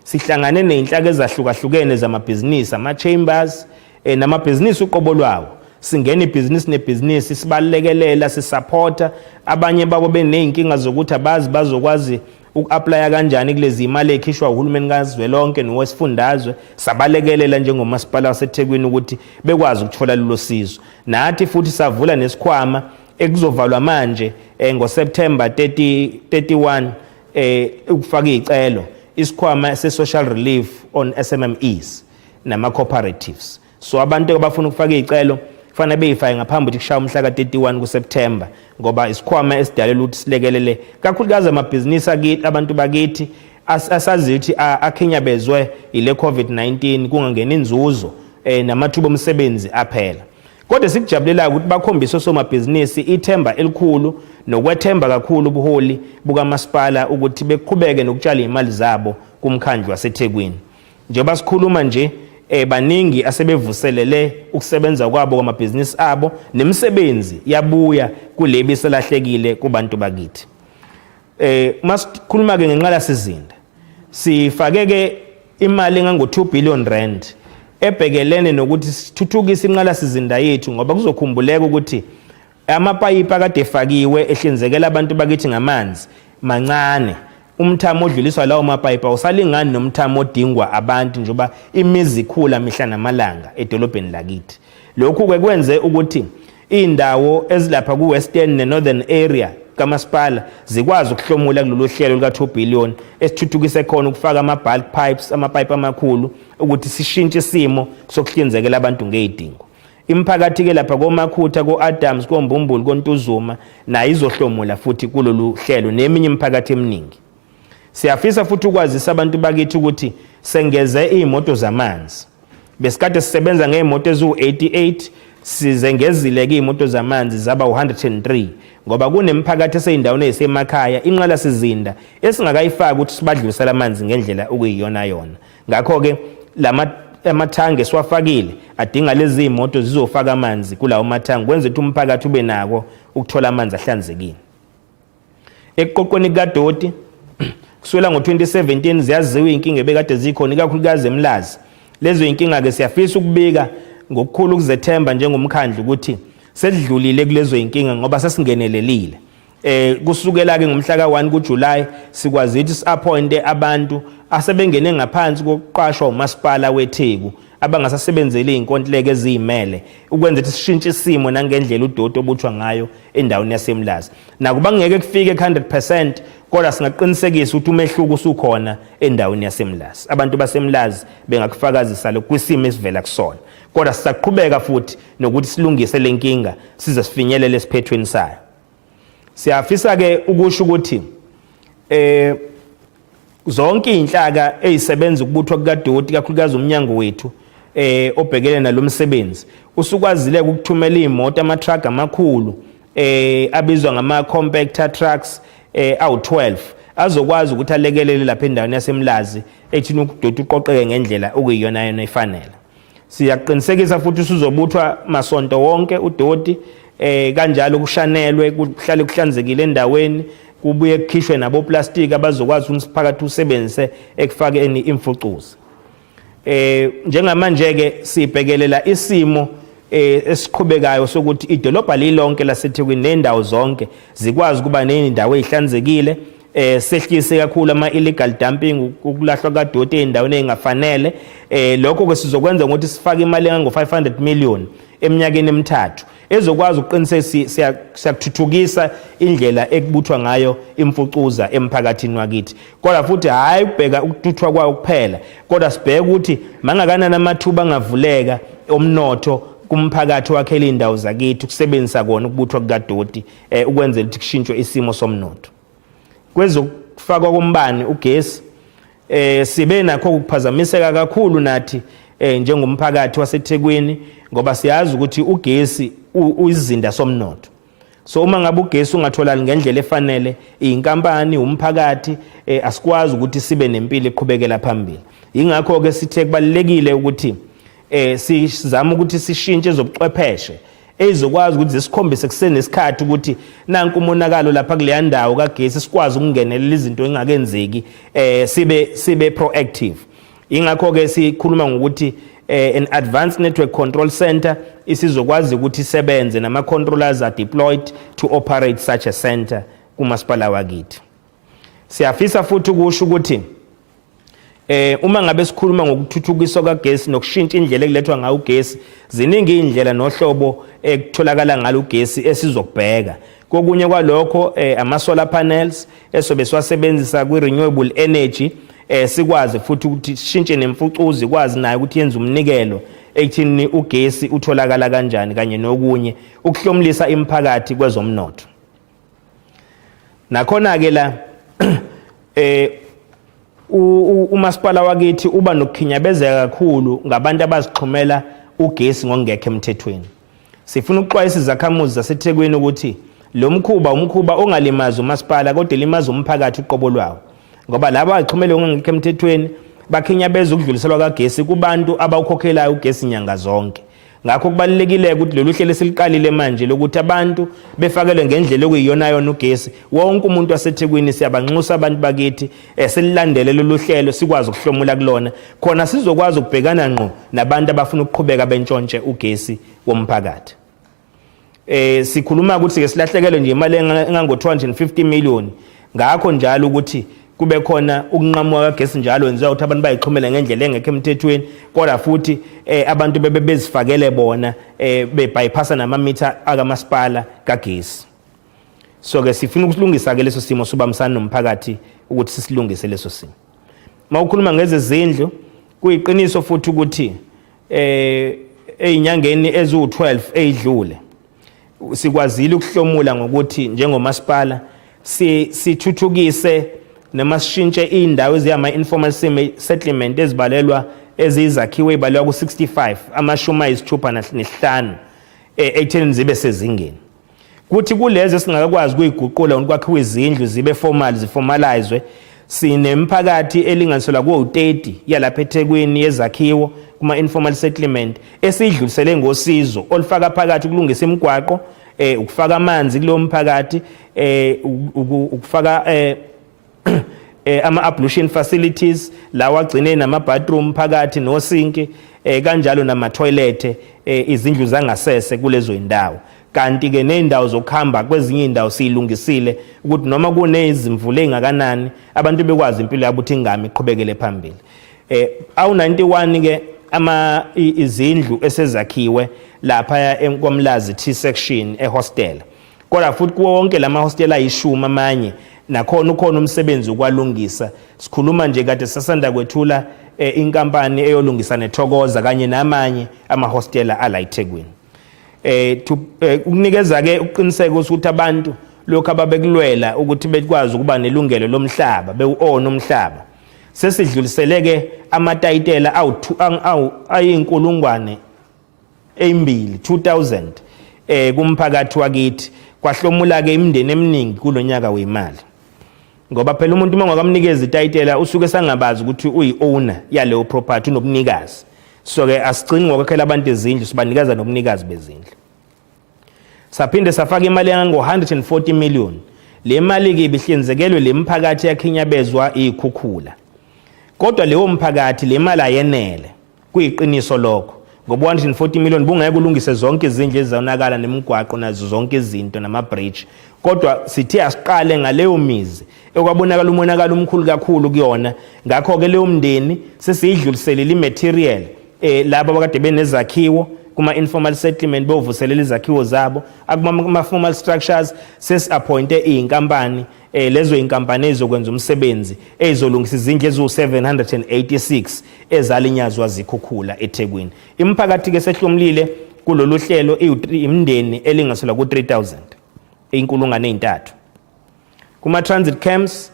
sihlangane nezinhlaka ezahlukahlukene zamabhizinisi ama-chambers namabhizinisi uqobo lwawo. Singena ibhizinisi nebhizinisi sibalekelela sisupporta abanye babo beney'nkinga zokuthi abazi bazokwazi uku-aplya kanjani kulezi imali ekhishwa uhulumeni kazwelonke nowesifundazwe. Sabalekelela njengomasipala waseThekwini ukuthi bekwazi ukuthola lelo sizo. Nathi futhi savula nesikhwama ekuzovalwa manje ngoSeptember 31 ukufaka izicelo isikhwama se-social relief on SMMEs nama-cooperatives. So abantu abafuna ukufaka izicelo kufanele beyifake ngaphambi ukuthi kushaya umhla ka-31 kuSeptember ngoba isikhwama esidalela ukuthi silekelele kakhulukazi amabhizinisi akithi abantu bakithi asazi ukuthi akhinyabezwe ile COVID-19 kungangena inzuzo namathuba omsebenzi aphela. Kodwa sikujabulela ukuthi bakhombise osomabhizinisi ithemba elikhulu nokwethemba kakhulu ubuholi bukamasipala ukuthi beqhubeke nokutshala imali zabo kumkhandlu waseThekwini. Njengoba sikhuluma nje baningi asebevuselele ukusebenza kwabo kwamabhizinisi abo nemisebenzi yabuya kulebi selahlekile kubantu bakithi. Masikhuluma ke ngenqala sizinda. Sifake ke imali engango-2 billion rand ebhekelene nokuthi sithuthukise inqala sizinda yethu ngoba kuzokhumbuleka ukuthi amapayipi akade efakiwe ehlinzekela abantu bakithi ngamanzi mancane. Umthamo odluliswa lawo mapayipi awusalingani nomthamo odingwa abantu njengoba imizi ikhula mihla namalanga edolobheni lakithi. Lokhu ke kwenze ukuthi indawo ezilapha ku-western ne-northern area kamasipala zikwazi ukuhlomula kulolu hlelo luka-2 billion esithuthukise khona ukufaka ama-bulk pipes, amapayipi amakhulu ukuthi sishintshe isimo sokuhlinzekela abantu ngey'dingo. Imiphakathi-ke lapha koMakhutha, ko-Adams, koMbumbulu, koNtuzuma nayo izohlomula futhi kulolu hlelo neminye imiphakathi eminingi. Siyafisa futhi ukwazisa abantu bakithi ukuthi sengeze iy'moto zamanzi. Besikade sisebenza ngey'moto eziwu-88 sizengezile-ke iy'moto zamanzi zaba 103 ngoba kunemphakathi esey'ndaweni ey'semakhaya inqala sizinda esingakayifaki ukuthi sibadlulisele amanzi ngendlela okuyiyona yona. Ngakho-ke amathangi esiwafakile adinga lezi imoto zizofaka amanzi kulawo mathangi kwenza ukuthi umphakathi ube nako ukuthola amanzi ahlanzekile. Ekuqoqweni kadoti kuswela ngo-2017 ziyaziwa iy'nkinga ebekade zikhona ikakhulukazi eMlazi. Lezo y'nkinga-ke siyafisa ukubika ngokukhulu ukuzethemba njengomkhandlu ukuthi sedlulile kulezo y'nkinga ngoba sesingenelelile. Kusukela-ke ngomhla ka-1 kuJulayi sikwazi ukuthi si-appointe abantu asebengene ngaphansi kokuqashwa umasipala weTheku abangasasebenzeli iy'nkontileka eziyimele ukwenza ukuthi sishintshe isimo nangendlela udoti obuthwa ngayo endaweni yaseMlazi. Nakuba ngeke kufike 100% kodwa singaqinisekisa ukuthi umehluko usukhona endaweni yaseMlazi. Abantu baseMlazi bengakufakazisa lokhu kwisimo esivela kusona. Kodwa sisaqhubeka futhi nokuthi silungise le nkinga size sifinyelele esiphethweni sayo. Siyafisa-ke ukusho ukuthi zonke iy'nhlaka ey'sebenza ukubuthwa kukadoti kakhulukazi umnyango wethu obhekele nalo msebenzi usukwazile ukuthumela iy'moto ama-truck amakhulu abizwa ngama-compactor trucks awu-12 azokwazi ukuthi alekelele lapha endaweni yaseMlazi ethina ukudoti uqoqeke ngendlela okuyiyona yona efanele. Siyaqinisekisa futhi usuzobuthwa masonto wonke udoti kanjalo kushanelwe kuhlale kuhlanzekile endaweni kubuye kukhishwe nabo plastic abazokwazi umphakathi usebenzise ekufakeni imfucuza. Njengamanje-ke sibhekelela isimo esiqhubekayo sokuthi idolobha lilonke laseThekwini nendawo zonke zikwazi kuba nendawo ezihlanzekile. Sehlise kakhulu ama-illegal dumping ukulahlwa kadoti ey'ndaweni ey'ngafanele. Lokho-ke sizokwenza ngokuthi sifake imali engango-500 million eminyakeni emithathu ezokwazi ukuqinisekisa siyakuthuthukisa indlela ekubuthwa ngayo imfucuza emphakathini wakithi. Kodwa futhi hhayi ukubheka ukuthuthwa kwayo kuphela kodwa sibheke ukuthi mangakanani amathuba angavuleka omnotho kumphakathi wakhele iy'ndawo zakithi ukusebenzisa kona ukubuthwa kukadoti ukwenzela ukuthi kushintshwe isimo somnotho. Kwezokufakwa kombani ugesi sibe nakho ukuphazamiseka kakhulu nathi njengomphakathi waseThekwini ngoba siyazi ukuthi ugesi uyizinda somnotho. So uma ngabe ugesi ungatholani ngendlela efanele iy'nkampani umphakathi asikwazi ukuthi sibe nempilo eqhubekela phambili. Yingakho-ke sithe kubalulekile ukuthi sizame ukuthi sishintshe ezobuchwepheshe ezokwazi ukuthi zisikhombise kusenesikhathi ukuthi nanku umonakalo lapha kuleya ndawo kagesi sikwazi ukungenelela izinto engakenzeki sibe proactive. Ingakho ke sikhuluma ngokuthi an advanced network control center isizokwazi ukuthi isebenze nama controllers are deployed to operate such a center kumasipala wakithi. Siyafisa futhi ukusho ukuthi uma ngabe sikhuluma ngokuthuthukiswa kagesi nokushintsha indlela ekulethwa ngayo ugesi, ziningi indlela nohlobo ekutholakala ngalo ugesi esizokubheka. Kokunye kwalokho ama solar panels esobe siwasebenzisa kwi renewable energy, sikwazi futhi ukuthi sishintshe nemfucuzi kwazi nayo ukuthi yenze umnikelo ekuthini ugesi utholakala kanjani kanye nokunye ukuhlomlisa imphakathi kwezomnotho. Nakhona ke la umasipala wakithi uba nokukhinyabezeka kakhulu ngabantu abazixhumela ugesi ngokungekho emthethweni. Sifuna ukuxwayisa izakhamuzi zaseThekwini ukuthi lo umkhuba ongalimaza umasipala kodwa limaza umphakathi uqobo lwawo, ngoba laba abazixhumela ngokungekho emthethweni bakhinyabeza ukudluliselwa kagesi kubantu abawukhokhelayo ugesi nyanga zonke. Ngakho kubalulekile ukuthi lolu hlelo siliqalile manje lokuthi abantu befakelwe ngendlela okuyiyona ugesi. Wonke umuntu waseThekwini siyabanxusa abantu bakithi selilandele lolu hlelo sikwazi ukuhlomula kulona khona sizokwazi ukubhekana ngqo nabantu abafuna ukuqhubeka bentshontshe ugesi womphakathi. Sikhuluma ukuthi ke silahlekelwe nje imali engango 250 million, ngakho njalo ukuthi kube khona ukunqamuka kagesi njalo wenziwa ukuthi abantu bayixhumele ngendlela engekho emthethweni, kodwa futhi abantu bezifakele bona bebypassa namamitha akamasipala kagesi. So ke sifuna ukulungisa ke leso simo sobambisana nomphakathi ukuthi sisilungise leso simo. Mawukhuluma ngezezindlu, kuyiqiniso futhi ukuthi einyangeni ezu12 ezidlule sikwazile ukuhlomula ngokuthi njengomasipala sithuthukise noma sishintshe indawo eziyama informal settlement ezibalelwa ezizakhiwe ibalwa ku 65 amashumi ayisithupha nesihlanu ekutheni zibe sezingeni. Kuthi kulezi singakwazi kuyiguqula ukwakhiwa izindlu zibe formal ziformalizwe, sinemphakathi elinganiselwa ku 30 yalapha eThekwini yezakhiwo kuma informal settlement esidlulisele ngosizo olufaka phakathi ukulungisa imigwaqo, ukufaka amanzi kulo mphakathi, ukufaka ama-ablution facilities lawa agcine nama-bathroom phakathi nosinki, kanjalo nama-toilet, izindlu zangasese kulezo indawo. Kanti ke nendawo zokuhamba kwezinye indawo siyilungisile ukuthi noma kunezimvula engakanani abantu bekwazi impilo yabo ukuthi ingami iqhubekele phambili. Awu 91 ke izindlu esezakhiwe lapha eNkomlazi T section ehostel, kodwa futhi kuwo wonke lama hostel ayishumi amanye nakhona ukhona umsebenzi ukwalungisa. Sikhuluma nje kade sasanda kwethula inkampani eyolungisa nethokoza kanye namanye amahostela ala eThekwini. Ukunikeza ke uqiniseko ukuthi abantu lokho ababekulwela ukuthi bekwazi ukuba nelungelo lomhlaba bewu-own umhlaba, sesidluliseleke amatayitela ayinkulungwane 2000 kumphakathi wakithi, kwahlomula ke imindeni eminingi kulonyaka wemali. Ngoba phela umuntu uma ngakamnikeza itayitela usuke sangabazi ukuthi uyi-owner yaleyo property unobunikazi. So ke asigcini ngokwakhela abantu izindlu, sibanikeza nobunikazi bezindlu. Saphinde safaka imali engango 140 million. Le mali ke ibihlinzekelwe le mphakathi yakhinyabezwa ikhukhula. Kodwa leyo mphakathi le mali ayenele. Kuyiqiniso lokho. Ngoba 140 million bungeke ulungise zonke izindlu ezizonakala nemigwaqo nazo zonke izinto nama-bridge. Kodwa sithe asiqale ngaleyo mizi ekwabonakala umonakalo omkhulu kakhulu kuyona. Ngakho ke leyo mndeni sesiyidluliselele imaterial laba abakade benezakhiwo kuma informal settlement bovuselela izakhiwo zabo, akuma formal structures sesi-appointe inkampani, lezo inkampani ezokwenza umsebenzi ezolungisa izindlu ezu-786 ezalinyazwa zikhukhula eThekwini. Imphakathi ke sehlomlile kulolu hlelo imndeni elingaselwa ku 3000 inkulungwane 3. Kuma transit camps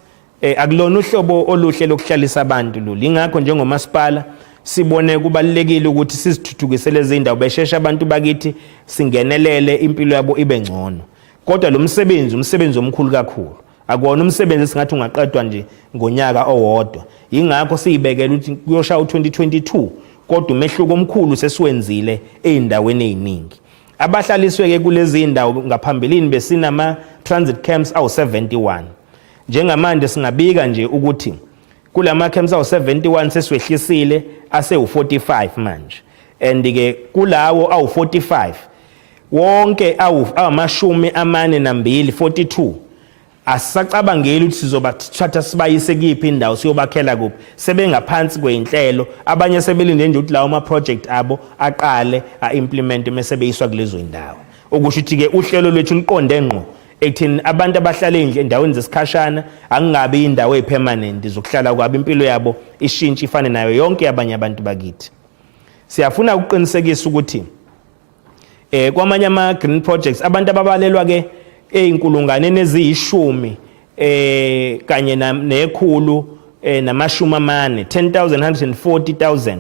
akulona uhlobo oluhle lokuhlalisa abantu lolu. Ingakho njengomasipala sibone kubalekile ukuthi sizithuthukise lezi indawo beshesha abantu bakithi singenelele impilo yabo ibe ngcono. Kodwa lo umsebenzi omkhulu kakhulu. Akuwona umsebenzi singathi ungaqedwa nje ngonyaka owodwa. Ingakho siyibekela ukuthi kuyoshaya u2022 kodwa umehluko omkhulu sesiwenzile eindaweni eziningi. abahlaliswe ke kulezi indawo ngaphambilini besinama transit camps awu71 njengamanje singabika nje ukuthi kulama camps awu71 sesiwehlisile ase45 manje and ke kulawo awu45 wonke amashumi amane nambili 42 asisacabangeli ukuthi sizobathatha sibayise kiphi indawo siyobakhela kuphi sebengaphansi kweinhlelo abanye sebelinde nje ukuthi lawo ama project abo aqale implement mesebeyiswa kulezo indawo okusho ukuthi ke uhlelo lwethu liqonde ngqo ekuthini abantu abahlala endaweni zesikhashana angingabe indawo epermanent zokuhlala kwabo impilo yabo ishintshe ifane nayo yonke abanye abantu bakithi. Siyafuna ukuqinisekisa ukuthi kwamanye ama green projects abantu ababalelwa ke eyinkulungwane eziyishumi kanye nekhulu namashumi amane 10,140,000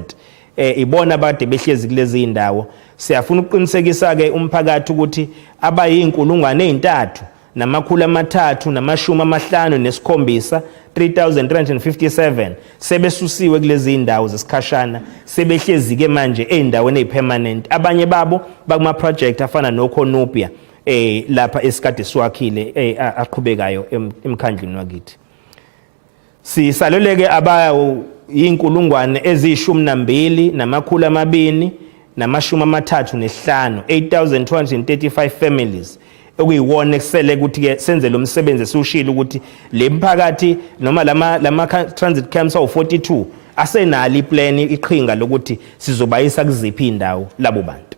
ibona abade behlezi kulezi indawo. Siyafuna ukuqinisekisa ke umphakathi ukuthi abayinkulungwane ezintathu namakhulu amathathu namashumi amahlanu nesikhombisa 3,357 sebesusiwe kulezi indawo zesikhashana sebehlezi ke manje ezindaweni ezipermanent abanye babo bakuma project afana noKhonupia lapha esikade siwakhile aqhubekayo emkhandlini wakithi. Sisaloleke abayo inkulungwane ezishumi nambili namakhulu amabini namashumi amathathu nesihlanu 8,235 families okuyiwona ekusele ukuthi ke senze lo msebenzi esiwushilo ukuthi le mphakathi noma lama transit camps awu42 asenali plan iqhinga lokuthi sizobayisa kuziphi indawo labo bantu.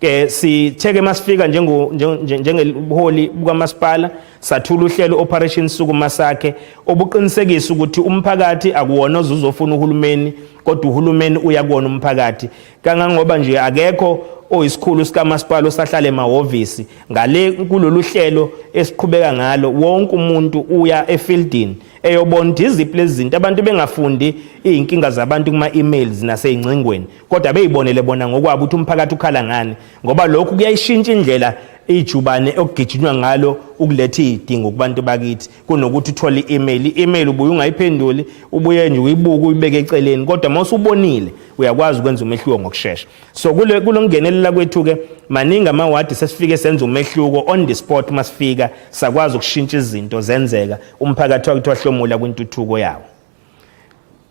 Ke sitheke masifika njengebuholi bukamasipala sathula uhlelo operation sukuma sakhe obuqinisekisa ukuthi umphakathi akuwona ozofuna uhulumeni kodwa uhulumeni uyakubona umphakathi kangangoba nje akekho oyisikhulu sikamasipala osahlala emahhovisi ngale kulolu hlelo esiqhubeka ngalo wonke umuntu uya efieldini eyobona iziphi lezi zinto abantu bengafundi izinkinga zabantu kuma emails naseyingcingweni kodwa beyibonele bona ngokwabo ukuthi umphakathi ukhala ngani ngoba lokhu kuyayishintsha indlela ijubane okugijinywa ngalo ukuletha idingo kubantu bakithi kunokuthi uthole i-email ubuye ungayiphenduli ubuye nje uyibuka uyibeke eceleni kodwa mawusubonile uyakwazi ukwenza umehluko ngokusheshsha. So kulongenelela kwethu ke maningi amawadi sesifike senza umehluko on the spot masifika sakwazi ukushintsha izinto zenzeka umphakathi wakithi wahlomula kwintuthuko yawo.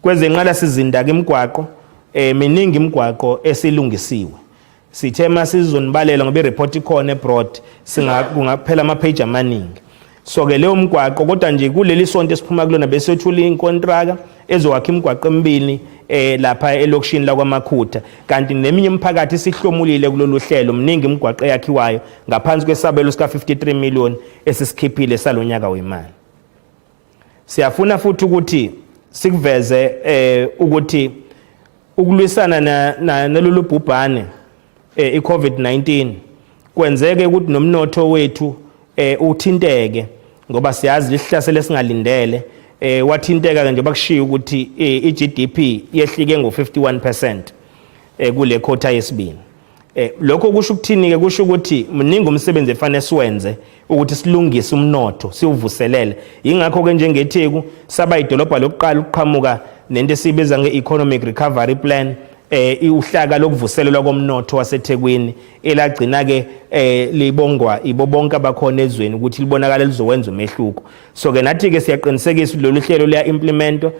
Kwezenqala sizinda ke imigwaqo miningi imigwaqo esilungisiwe sithe masizonibalela ngoba ireport ikhona abroad kungaphela ama page amaningi. So ke leyo mgwaqo kodwa nje kuleli sonto esiphuma kulona besethula inkontraka ezokwakha imigwaqo emibili lapha elokishini la kwaMakhutha kanti neminye imphakathi sihlomulile kulolu hlelo mningi imigwaqo eyakhiwayo ngaphansi kwesabelo sika 53 million esisikhiphile salonyaka wemali. Siyafuna futhi ukuthi sikuveze ukuthi ukulwisana nalolu bhubhane i-COVID-19 kwenzeke ukuthi nomnotho wethu uthinteke ngoba siyazi lihlasele singalindele wathinteka ke nje bakushiya ukuthi i-GDP yehlike ngo51% kule quarter yesibini. Lokho kusho ukuthini ke kusho ukuthi mningi umsebenzi efanele siwenze ukuthi silungise umnotho siuvuselele ingakho ke njengeTheku saba idolobha lokuqala ukuqhamuka nento esibiza nge-economic recovery plan uhlaka lokuvuselelwa komnotho waseThekwini elagcina ke libongwa ibo bonke abakhona ezweni ukuthi libonakala lizowenza umehluko. So ke nathi ke siyaqinisekisa lolu hlelo liya implemento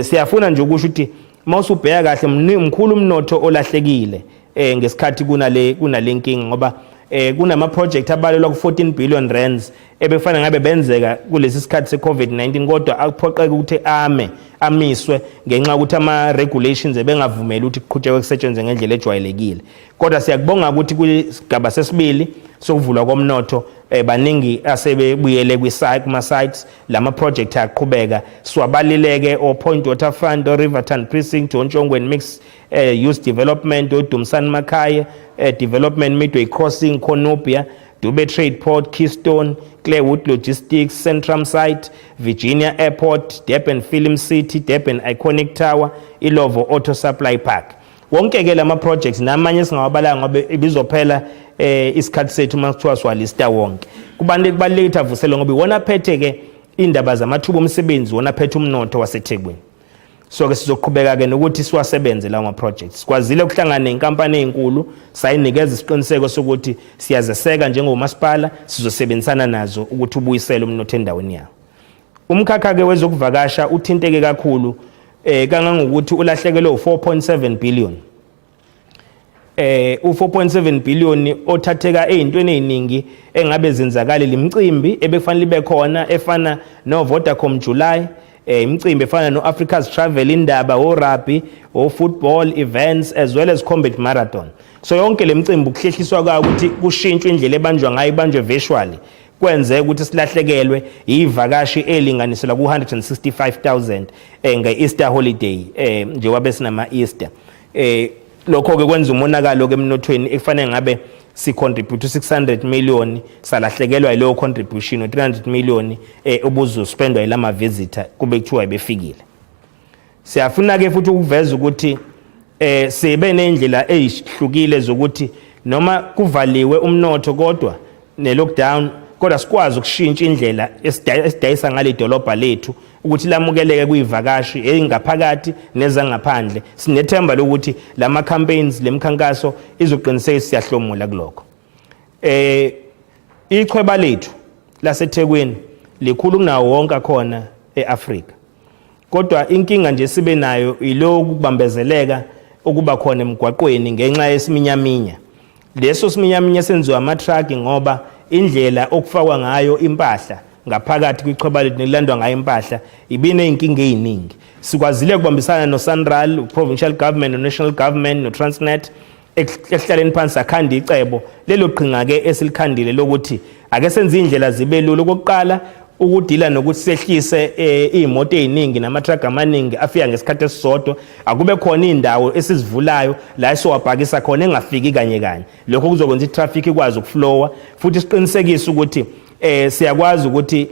siyafuna nje ukusho ukuthi mawusubheka kahle mkhulu umnotho olahlekile ngesikhathi kunale nkinga ngoba kunama project abalelwa ku14 billion rands ebefana ngabe benzeka kulesi sikhathi seCovid-19 kodwa akuphoqeka ukuthi amiswe ngenxa ukuthi ama regulations ebengavumeli ukuthi kuqhutshekwe kusetshenzwe ngendlela ejwayelekile. Kodwa siyakubonga ukuthi kusigaba sesibili sokuvulwa komnotho baningi asebebuyele kuma sites lama project aqhubeka siwabalileke Point Water Fund Riverton Precinct Ontshongweni Mixed Use Development Dumsani Makhaya Development Midway Crossing Khonupia Dube Trade Port Keystone Clearwood Logistics Centrum Site Virginia Airport Durban Film City Durban Iconic Tower Ilovo Auto Supply Park. Wonke ke lama projects namanye singawabalanga ngoba ibizophela isikhathi sethu masithiwa swalista wonke kubalulekile avusele ngoba wona phethe ke indaba zamathuba omsebenzi wona phethe umnotho waseThekwini. so ke sizoqhubeka ke nokuthi siwasebenze lawo projects kwazile ukuhlangana nenkampani ezinkulu sayinikeza isiqiniseko sokuthi siyazeseka njengomasipala sizosebenzisana nazo ukuthi ubuyisele umnotho endaweni yawo. Umkhakha ke wezokuvakasha uthinteke kakhulu kangangokuthi ulahlekelwe u4.7 billion. U4.7 billion othatheka ezintweni eziningi engabe zenzakala limcimbi ebekufanele libe khona efana no Vodacom July, imicimbi efana no Africa's Travel indaba o rugby o football events as well as combat marathon. So yonke lemicimbi ukuhlehliswa kwayo ukuthi kushintshwe indlela ebanjwa ngayo ibanjwe virtually kwenze ukuthi silahlekelwe ivakashi elinganiselwa ku165,000 nge-Easter holiday njengoba sinama Easter. Lokho ke kwenza umonakalo ke emnothweni ekufanele ngabe si-contribute 600 million salahlekelwa yileyo contribution 300 million obuzospendwa yilama visitor kube kuthiwa befikile. Siyafuna ke futhi ukuveza ukuthi sibe nendlela ezihlukile zokuthi noma kuvaliwe umnotho kodwa ne-lockdown kodwa sikwazi ukushintsha indlela esidayisa ngale dolobha lethu ukuthi lamukeleke kuyivakashi engaphakathi nezangaphandle. Sinethemba lokuthi lama campaigns lemkhankaso izoqinisekisa siyahlomula kulokho. Ichweba lethu laseThekwini likhulu kunawo wonke khona eAfrika. Kodwa inkinga nje sibe nayo ilokhu kubambezeleka okuba khona emgwaqweni ngenxa yesiminyaminya. Leso siminyaminya senziwa ama-truck ngoba indlela okufakwa ngayo impahla ngaphakathi kwichweba lethu nelandwa ngayo impahla ibine inkinga eziningi. Sikwazile ukubambisana noSanral, provincial government, no-national government, no-Transnet ehlaleni phansi akhanda icebo lelo qhinga ke esilikhandile lokuthi ake senze indlela zibe lula. Okokuqala ukudila nokuthi sehlise izimoto eziningi nama-truck amaningi afika ngesikhathi esisodwa, akube khona indawo esizivulayo la esowabhakisa khona engafiki kanye kanye. Lokho kuzokwenza itraffic ikwazi ukuflowa futhi siqinisekise ukuthi siyakwazi ukuthi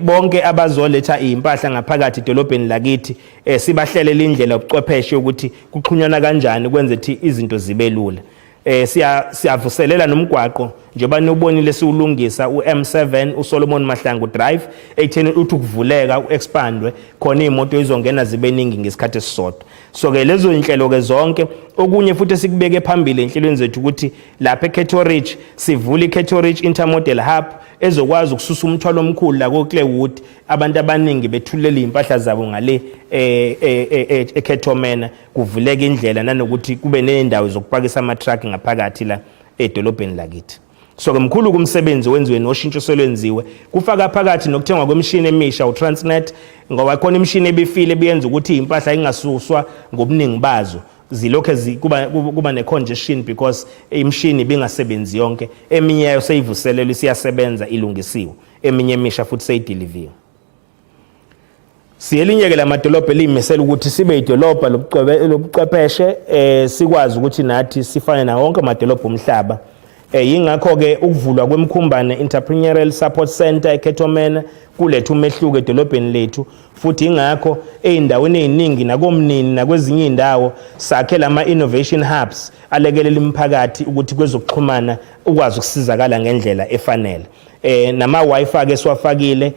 bonke abazoletha impahla ngaphakathi edolobheni lakithi sibahlelela indlela yobuchwepheshe ukuthi kuqhunyana kanjani kwenze ukuthi izinto zibe lula. Siyavuselela nomgwaqo njengoba nobonile siwulungisa uM7 uSolomon Mahlangu Drive ekutheni uthi ukuvuleka uexpandwe khona izimoto izongena zibe ningi ngesikhathi esisodwa. So ke lezo inhlelo ke zonke okunye futhi sikubeke phambili enhlelweni zethu ukuthi lapha eClr sivula iClr Intermodal Hub ezokwazi ukususa umthwalo omkhulu la koClr abantu abaningi bethulela impahla zabo ngale eKhetomena kuvuleka indlela nanokuthi kube nendawo zokupakisa ama-truck ngaphakathi la edolobheni lakithi. So ke mkhulu kumsebenzi wenziwe noshintsho selwenziwe kufaka phakathi nokuthengwa kwemishini emisha uTransnet ngoba khona imishini ebifile ebiyenza ukuthi impahla ingasuswa ngobuningi bazo zilokho kuba ne-congestion because imishini bingasebenzi yonke. Eminye yayo seyivuselelwe siyasebenza ilungisiwe, eminye emisha futhi seyideliviwe. Siyelinye ke lamadolobha elimisela ukuthi sibe idolobha lobuchwepheshe sikwazi ukuthi nathi sifane na wonke amadolobha omhlaba. Yingakho ke ukuvulwa kwemkhumbane Entrepreneurial Support Center eKhetomena kulethu umehluko edolobheni lethu futhi ingakho eindaweni eziningi nakomnini nakwezinye indawo sakhe lama innovation hubs alekelela imphakathi ukuthi kwezokuxhumana ukwazi ukusizakala ngendlela efanele. Nama Wi-Fi ke siwafakile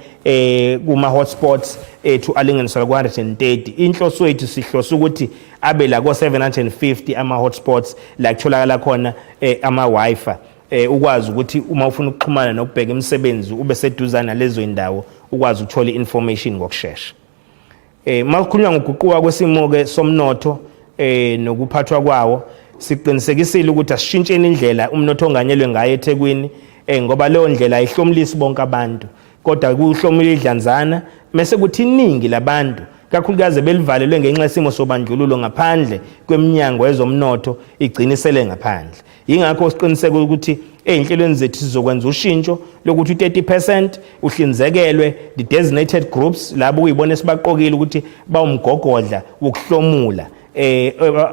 kuma hotspots ethu alinganiselwa ku130. Inhloso yethu sihlosa ukuthi abe la ko750 ama hotspots la kutholakala khona ama Wi-Fi ukwazi ukuthi uma ufuna ukuxhumana nokubheka imisebenzi ube seduzana lezo indawo ukwazi ukuthola information ngokusheshsha. Makukhulunywa ngokuguquka kwesimo ke somnotho nokuphathwa kwawo siqinisekisile ukuthi asishintsheni indlela umnotho onganyelwe ngayo eThekwini ngoba leyo ndlela ayihlomulisi bonke abantu kodwa kuhlomula idlanzana mase kuthi iningi labantu kakhulukazi belivalelwe ngenxa yesimo sobandlululo ngaphandle kweminyango yezomnotho igcinisele ngaphandle. Yingakho siqiniseke ukuthi einhlelweni zethu sizokwenza ushintsho lokuthi 30% uhlinzekelwe the designated groups labo uyibona sibaqokile ukuthi bawumgogodla wokuhlomula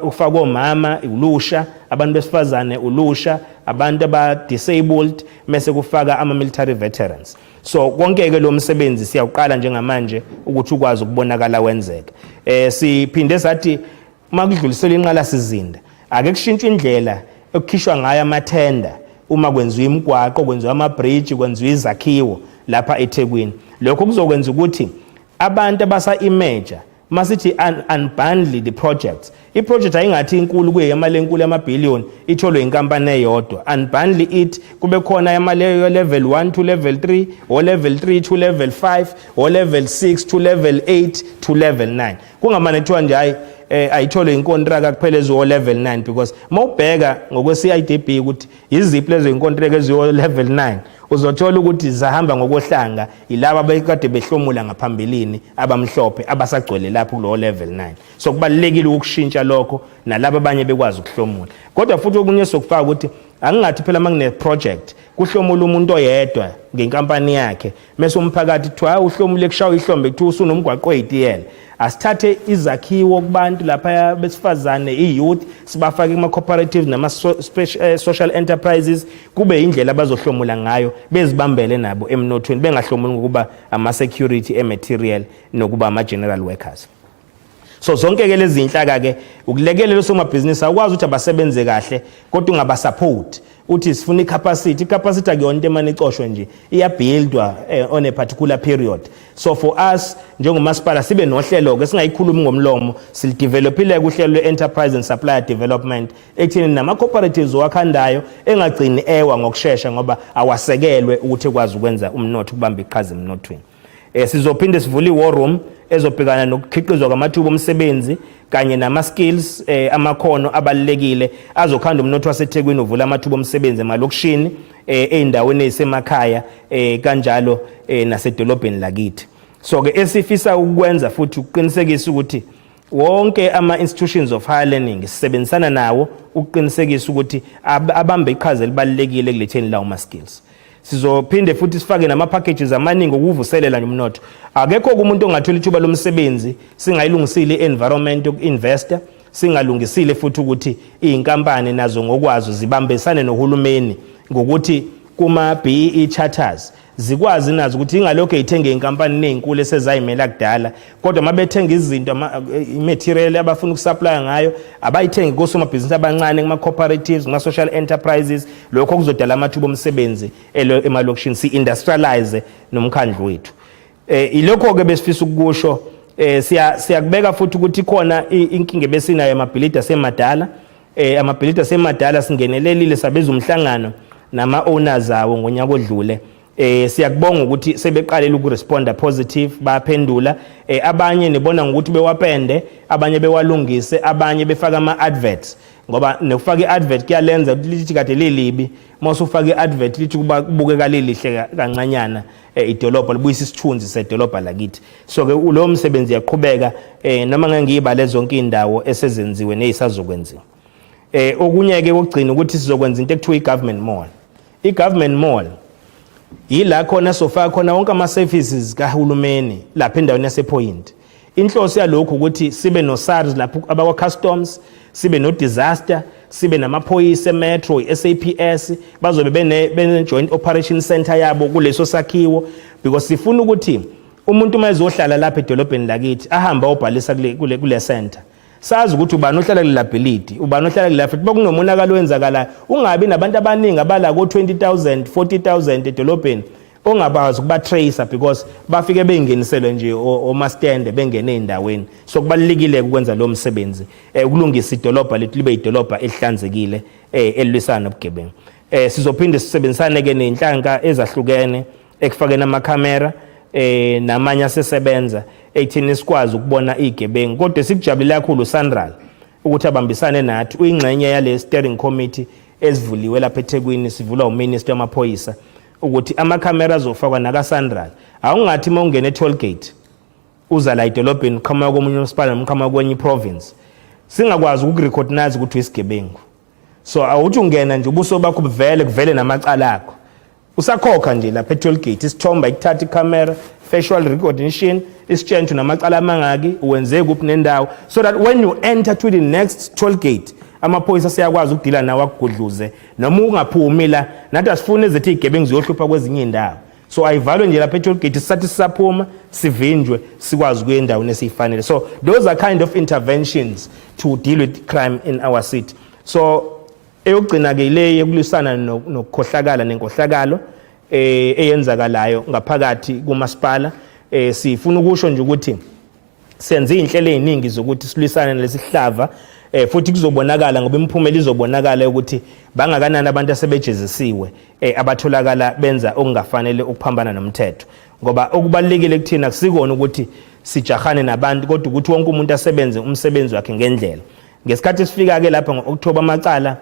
ufaka omama ulusha, abantu besifazane ulusha, abantu aba-disabled mase kufaka ama-military veterans. So konke ke lo msebenzi siyawuqala njengamanje ukuthi ukwazi ukubonakala wenzeka. Siphinde sathi makudlulisela inqala sizinda ake kushintshwe indlela ekukhishwa ngayo amathenda uma kwenziwa imigwaqo, kwenziwa ama-bridge, kwenziwa izakhiwo lapha eThekwini. Lokho kuzokwenza ukuthi abantu abasa-imeja masithi unbundle the projects. I-project ayingathi inkulu kuye imali enkulu yamabhiliyoni itholwe inkampani eyodwa. Unbundle it kube khona imali level 1 to level 3 or level 3 to level 5 or level 6 to level 8 to level 9. Kungamane kuthiwa nje hayi ayithole inkontraka kuphela ezo level 9 because mawubheka ngokwe-CIDB ukuthi iziphi lezo inkontraka eziyo level 9 uzothola ukuthi zahamba ngokohlanga ilaba abekade behlomula ngaphambilini abamhlophe abasagcwele lapho kulo level 9. So kubalekile ukushintsha lokho nalabo abanye bekwazi ukuhlomula. Kodwa futhi okunye sokufaka ukuthi angingathi phela mangine project kuhlomula umuntu oyedwa ngenkampani yakhe mase umphakathi kuthiwa uhlomule kushawa ihlombe kuthiwa usunomgwaqo oyitiyela. Asithathe izakhiwo kubantu lapha besifazane i-youth sibafake kuma-cooperatives nama-social enterprises kube indlela abazohlomula ngayo bezibambele nabo emnothweni bengahlomuli ngokuba ama-security e-material nokuba ama-general workers. So zonke-ke lezi zinhlaka-ke ukulekelela somabhizinisi akwazi ukuthi abasebenze kahle kodwa ungabasupport uthi sifuna i-capacity akuyona into emane icoshwe nje iyabuildwa on a particular period. So for us njengomasipala sibe nohlelo-ke singayikhulumi ngomlomo silidevelopile uhlelo lwe-enterprise and supplier development ekuthini nama-cooperatives owakhandayo engagcini ewa ngokushesha ngoba awasekelwe ukuthi ekwazi ukwenza umnotho ukubamba iqhaza emnothweni. Sizophinde sivule i-war room ezobhekana nokukhiqizwa kwamathuba omsebenzi kanye nama-skills amakhono abalulekile azokhanda umnotho waseThekwini uvula amathuba omsebenzi emalokishini ey'ndaweni ey'semakhaya kanjalo nasedolobheni lakithi. So-ke esifisa ukwenza futhi ukuqinisekisa ukuthi wonke ama-institutions of higher learning sisebenzisana nawo ukuqinisekisa ukuthi abambe iqhaza elibalulekile ekuletheni lawo ma-skills. Sizophinde futhi sifake nama-packages amaningi ukuvuselela umnotho. Akekho umuntu ongathola ithuba lomsebenzi singayilungisile i-environment yoku-investor, singalungisile futhi ukuthi iy'nkampani nazo ngokwazo zibambisane nohulumeni ngokuthi kuma-BEE charters zikwazi nazo ukuthi ingalokho ey'thenge iy'nkampani ney'nkulu esezayimela kudala kodwa uma bethenga izinto i-material abafuna ukusuplya ngayo abayithengi kosomabhizinisi abancane kuma-cooperatives kuma-social enterprises lokho kuzodala amathuba omsebenzi emalokishini si-industrialize nomkhandlu wethu. Ilokho-ke besifisa ukusho siyakubeka futhi ukuthi khona inkinga besinayo amabhilidi asemadala. Amabhilidi asemadala singenelelile sabeza umhlangano nama-owners awo ngonyaka odlule. Siyakubonga ukuthi sebeqalela ukuresponda positive baphendula. Abanye nibona ngokuthi bewapende, abanye bewalungise, abanye befaka ama-adverts ngoba nokufaka i-advert kuyalenza lithi kade lilibi mawusufaka i-advert lithi kubukeka lilihle kancanyana idolobha libuyisa isithunzi sedolobha lakithi. So-ke lo msebenzi yaqhubeka noma ngangiyibale zonke indawo esezenziwe nezisazokwenziwa. Okunye-ke kokugcina ukuthi sizokwenza into ekuthiwa i-government mall. I-government mall yila khona sofaka khona wonke ama-services kahulumeni lapha endaweni yasePoint. Inhloso yalokhu ukuthi sibe no-SARS lapho abakwa-customs, sibe no-disaster, sibe namaphoyisa emetro, i-SAPS bazobe bene-joint operation center yabo kuleso sakhiwo because sifuna ukuthi umuntu uma ezohlala lapha edolobheni lakithi ahambe obhalisa kule center. Sazi ukuthi ubani ohlala kulabhilidi, ubani ohlala kulapha kuba kunomonakalo wenzakala ungabi nabantu abaningi abala ko-20,000 40,000 edolobheni ongabazi ukuba tracer because bafike beyingenisele nje omastende bengene endaweni. So kubalekile ukwenza lo msebenzi ukulungisa idolobha lethu libe idolobha elihlanzekile elilwisana nobugebengu. Sizophinde sisebenzisane ke nenhlanka ezahlukene ekufakeni amakhamera namanye asesebenza ekuthini sikwazi ukubona igebengu kodwa sikujabulile kakhulu uSandral ukuthi abambisane nathi uyingxenye yale steering committee ezivuliwe lapha eThekwini sivulwa uMinister wamaphoyisa ukuthi amakhamera azofakwa nakaSandral. Awungathi uma ungena e-toll gate uza la idolobheni uqhamuka komunye umasipala nomqhamuka kwenye province singakwazi ukurecognize ukuthi isigebengu. So awuthi ungena nje ubuso bakho kuvele namacala akho usakhokha nje lapha e-toll gate isithomba ikuthatha icamera facial recognition isitshentsho namacala amangaki uwenze kuphi nendawo so that when you enter to the next toll gate amaphoyisa siyakwazi ukudila nawe akugudluze noma ungaphumi la nathi asifune ezethi igebengu ziyohlupha kwezinye indawo. So ayivalwe nje lapha e-toll gate sisathi sisaphuma sivinjwe sikwazi kuye endaweni esifanele. So those are kind of interventions to deal with crime in our city. So eyogcina ke le yokulisana nokukhohlakala nenkohlakalo eyenzakalayo ngaphakathi kumasipala sifuna ukusho nje ukuthi senze inhlelo eziningi zokuthi silwisane nalesihlava futhi kuzobonakala ngoba imiphumela izobonakala ukuthi bangakanani abantu asebejezisiwe abatholakala benza okungafanele ukuphambana nomthetho ngoba okubalekile kuthina kusikona ukuthi sijahane nabantu kodwa ukuthi wonke umuntu asebenze umsebenzi wakhe ngendlela ngesikhathi sifika ke lapha ngo-October amacala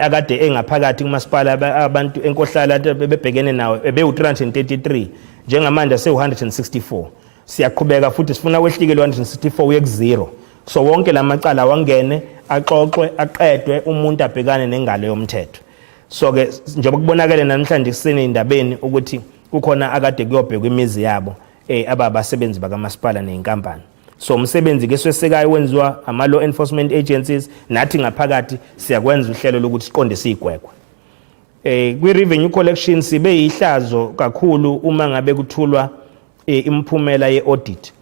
akade engaphakathi kumasipala abantu enkohlala bebhekene nawo bewu-333 njengamanje sewu-164 siyaqhubeka futhi sifuna kwehlike lo-164 uye ku-0 so wonke lamacala wangene axoxwe aqedwe umuntu abhekane nengalo yomthetho so ke njengoba kubonakala namhlanje kusene indabeni ukuthi kukhona akade kuyobhekwa imizi yabo abasebenzi bakamasipala neinkampani so umsebenzi ke swesekayo wenziwa ama law enforcement agencies nathi ngaphakathi siyakwenza uhlelo lokuthi siqonde sigwegwe kwi revenue collection sibe yihlazo kakhulu uma ngabe kuthulwa imiphumela ye-audit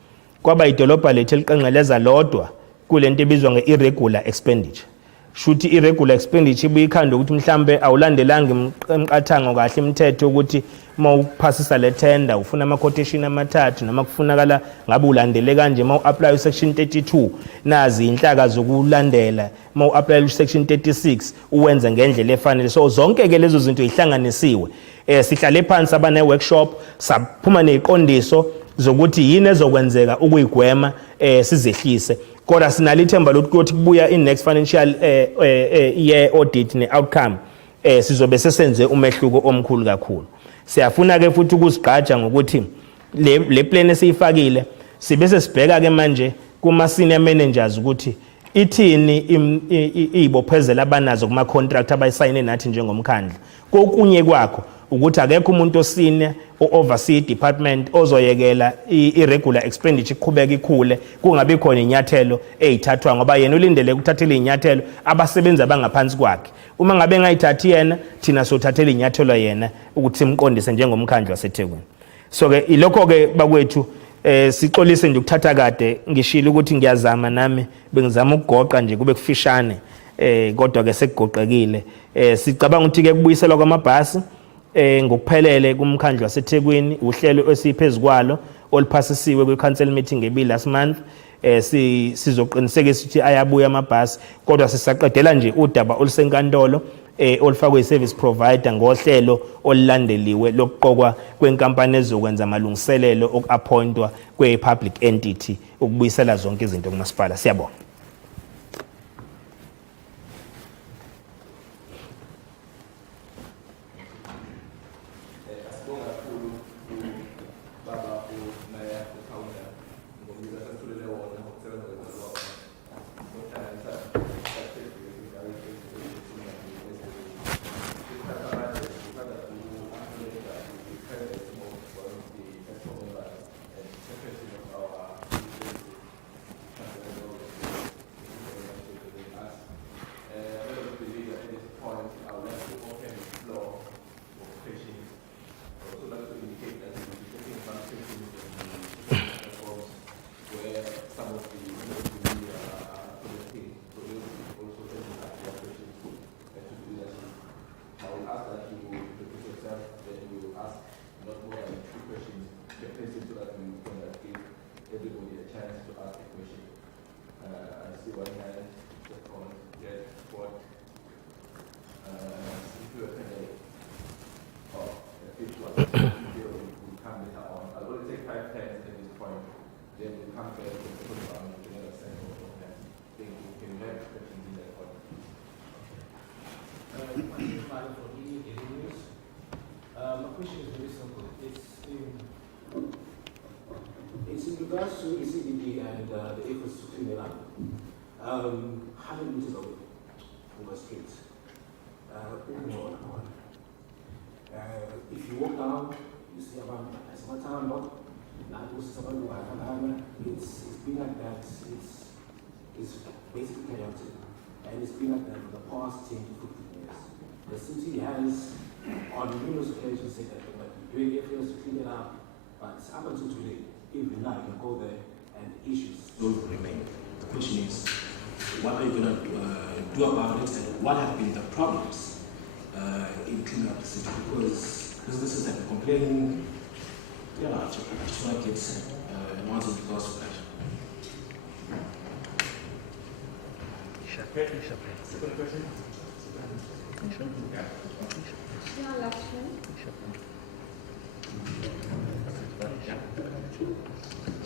kwaba idolobha lethu eliqenqeleza lodwa kulento ebizwa nge-irregular expenditure shuthi irregular expenditure ibuyikhanda ukuthi mhlambe awulandelanga imqathango kahle imithetho ukuthi mawuphasisa le tender ufuna ama quotation amathathu noma kufunakala ngabe ulandele kanje mawu-apply section 32 nazi inhlaka zokulandela mawu-apply section 36 uwenze ngendlela efanele so zonke ke lezo zinto ihlanganisiwe sihlale phansi abane workshop saphuma neziqondiso zokuthi yini ezokwenzeka ukuyigwema sizehlise kodwa sinalo ithemba lokuthi kubuya in next financial year audit ne outcome sizobe sesenze umehluko omkhulu kakhulu siyafuna ke futhi ukuzigqaja ngokuthi le plan esiyifakile sibe sesibheka ke manje kuma senior managers ukuthi ithini izibophezelo abanazo kuma contract abayisayine nathi njengomkhandla kokunye kwakho ukuthi akekho umuntu osine o-oversee department ozoyekela irregular expenditure iqhubeka ikhule kungabi khona inyathelo ezithathwa ngoba yena ulindele ukuthathela inyathelo abasebenza bangaphansi kwakhe uma ngabe engayithathi yena thina sothathela inyathelo yena ukuthi simqondise njengomkhandla waseThekwini so ke ilokho ke bakwethu sixolise nje ukuthatha kade ngishilo ukuthi ngiyazama nami bengizama ukugoqa nje kube kufishane kodwa ke sekugoqekile sicabanga ukuthi ke kubuyiselwa kwamabhasi ngokuphelele kumkhandla waseThekwini uhlelo esiphezulu oluphasisiwe kwi-council meeting ebi last month sizoqinisekisa ukuthi ayabuya amabhasi kodwa sisaqedela nje udaba olusenkantolo olufakwe i-service provider ngohlelo olulandeliwe lokuqokwa kwenkampani ezokwenza amalungiselelo oku-appointwa kwe-public entity ukubuyisela zonke izinto kumasipala siyabonga regards to ECDD and the efforts to clean it up, 100 meters away from the street, if you walk down, you see about Township, it's been like that, it's basically chaotic, and it's been like that for the past 10 to 15 years. The city has, on numerous occasions, said that they might be doing efforts to clean it up, but up until today, even now, you can go there and issues don't remain. The question is, what are you going to do about it, and what have been the problems in cleaning up the city? Because businesses have been complaining, I just want to get an answer because of that. Second question.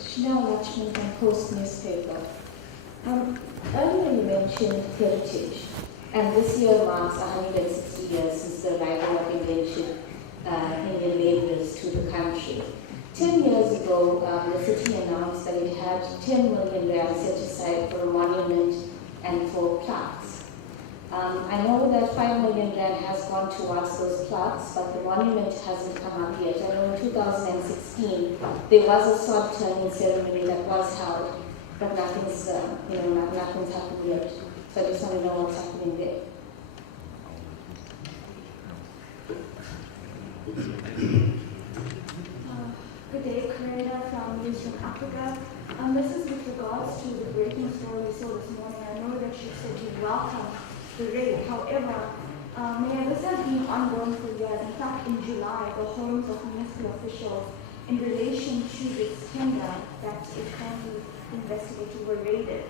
Chanel Lachman from Post newspaper. Earlier you mentioned heritage, and this year marks 160 years since the arrival of Indian laborers to the country. 10 years ago, the city announced that it had 10 million rand set aside for a monument and for plaques. I know that 5 million rand has gone towards those plaques, but the monument hasn't come up yet. I know in 2016 there was a sword turning ceremony that was held, but nothing's happened yet. So I just want to know what's happening there. Good day, Karina from News from Africa. This is with regards to the breaking story we saw this morning. I know that you said you welcome the raid. However, Mayor, this has been ongoing for years. In fact, in July, the homes of municipal officials in relation to this tender that is currently investigated were raided.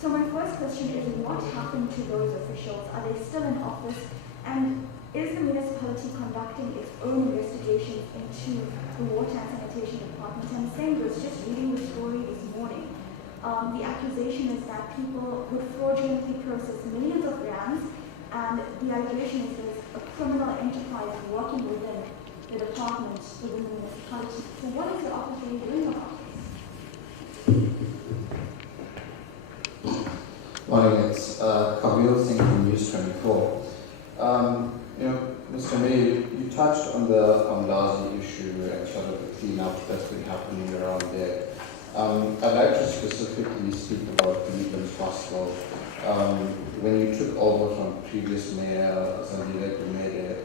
So my first question is, what happened to those officials? Are they still in office? And is the municipality conducting its own investigations into the water and sanitation department? And the same was just reading the story this morning. The accusation is that people would fraudulently process millions of rands, and the allegation is there's a criminal enterprise working within the department, within the municipality. So what is the office really doing about this? Morning, it's Kabir Singh from News 24. Mr. Mayor, you touched on the Umlazi issue and sort of the cleanup that's been happening around there. I'd like to specifically speak about Philippe's Hostel. When you took over from previous mayor, Zandile Kumede,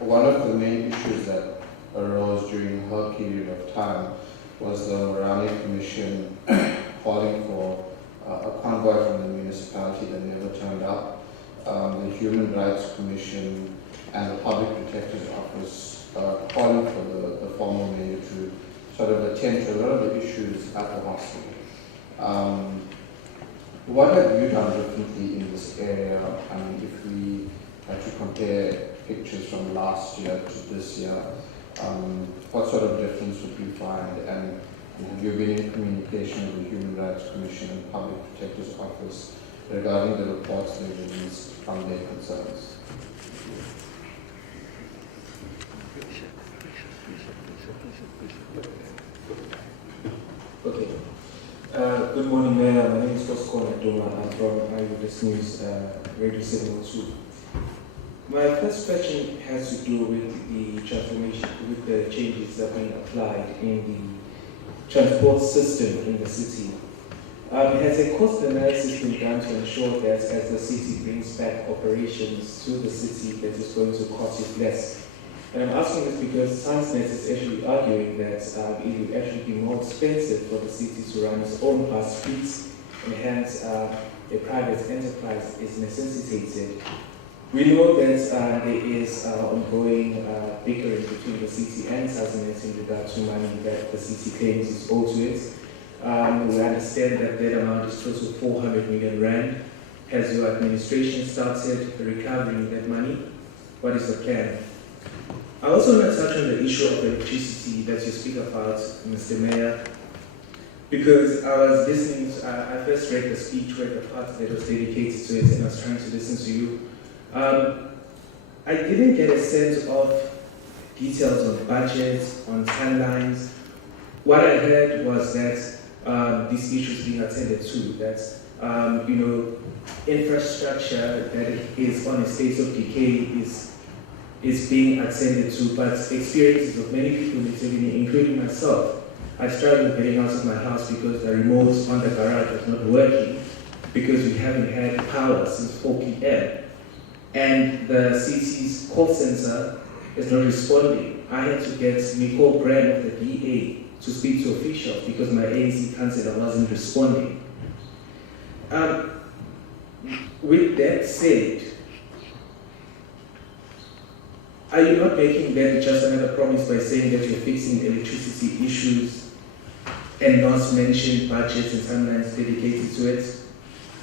one of the main issues that arose during her period of time was the Morani Commission calling for a convoy from the municipality that never turned up. The Human Rights Commission and the Public Protector's Office calling for the former mayor to sort of attend to a lot of the issues at the hospital. What have you done differently in this area? I mean, if we had to compare pictures from last year to this year, what sort of difference would you find? And have you been in communication with the Human Rights Commission and Public Protector's Office regarding the reports they released from their concerns? Okay. Good morning, Mayor. My name is Tosco Naduma. I'm from Eyewitness News, Radio 702. My first question has to do with the transformation, with the changes that are being applied in the transport system in the city. Has a cost analysis been done to ensure that as the city brings back operations to the city, that is going to cost it less? And I'm asking this because Transnet is actually arguing that it would actually be more expensive for the city to run its own bus fleets, and hence a private enterprise is necessitated. We know that there is ongoing bickering between the city and Transnet in regard to money that the city claims is owed to it. We understand that that amount is close to 400 million rand. Has your administration started recovering that money? What is the plan? I also want to touch on the issue of electricity that you speak about, Mr. Mayor, because I was listening I first read the speech where the part that was dedicated to it, and I was trying to listen to you. I didn't get a sense of details on budgets, on timelines. What I heard was that these issues being attended to, that infrastructure that is on a state of decay is being attended to, but experiences of many people in Taywin, including myself, I struggled getting out of my house because the remote on the garage was not working, because we haven't had power since 4 p.m. And the city's call center is not responding. I had to get Nicole Brand of the DA to speak to officials because my ANC councillor wasn't responding. With that said, are you not making that just another promise by saying that you're fixing electricity issues and not mention budgets and timelines dedicated to it?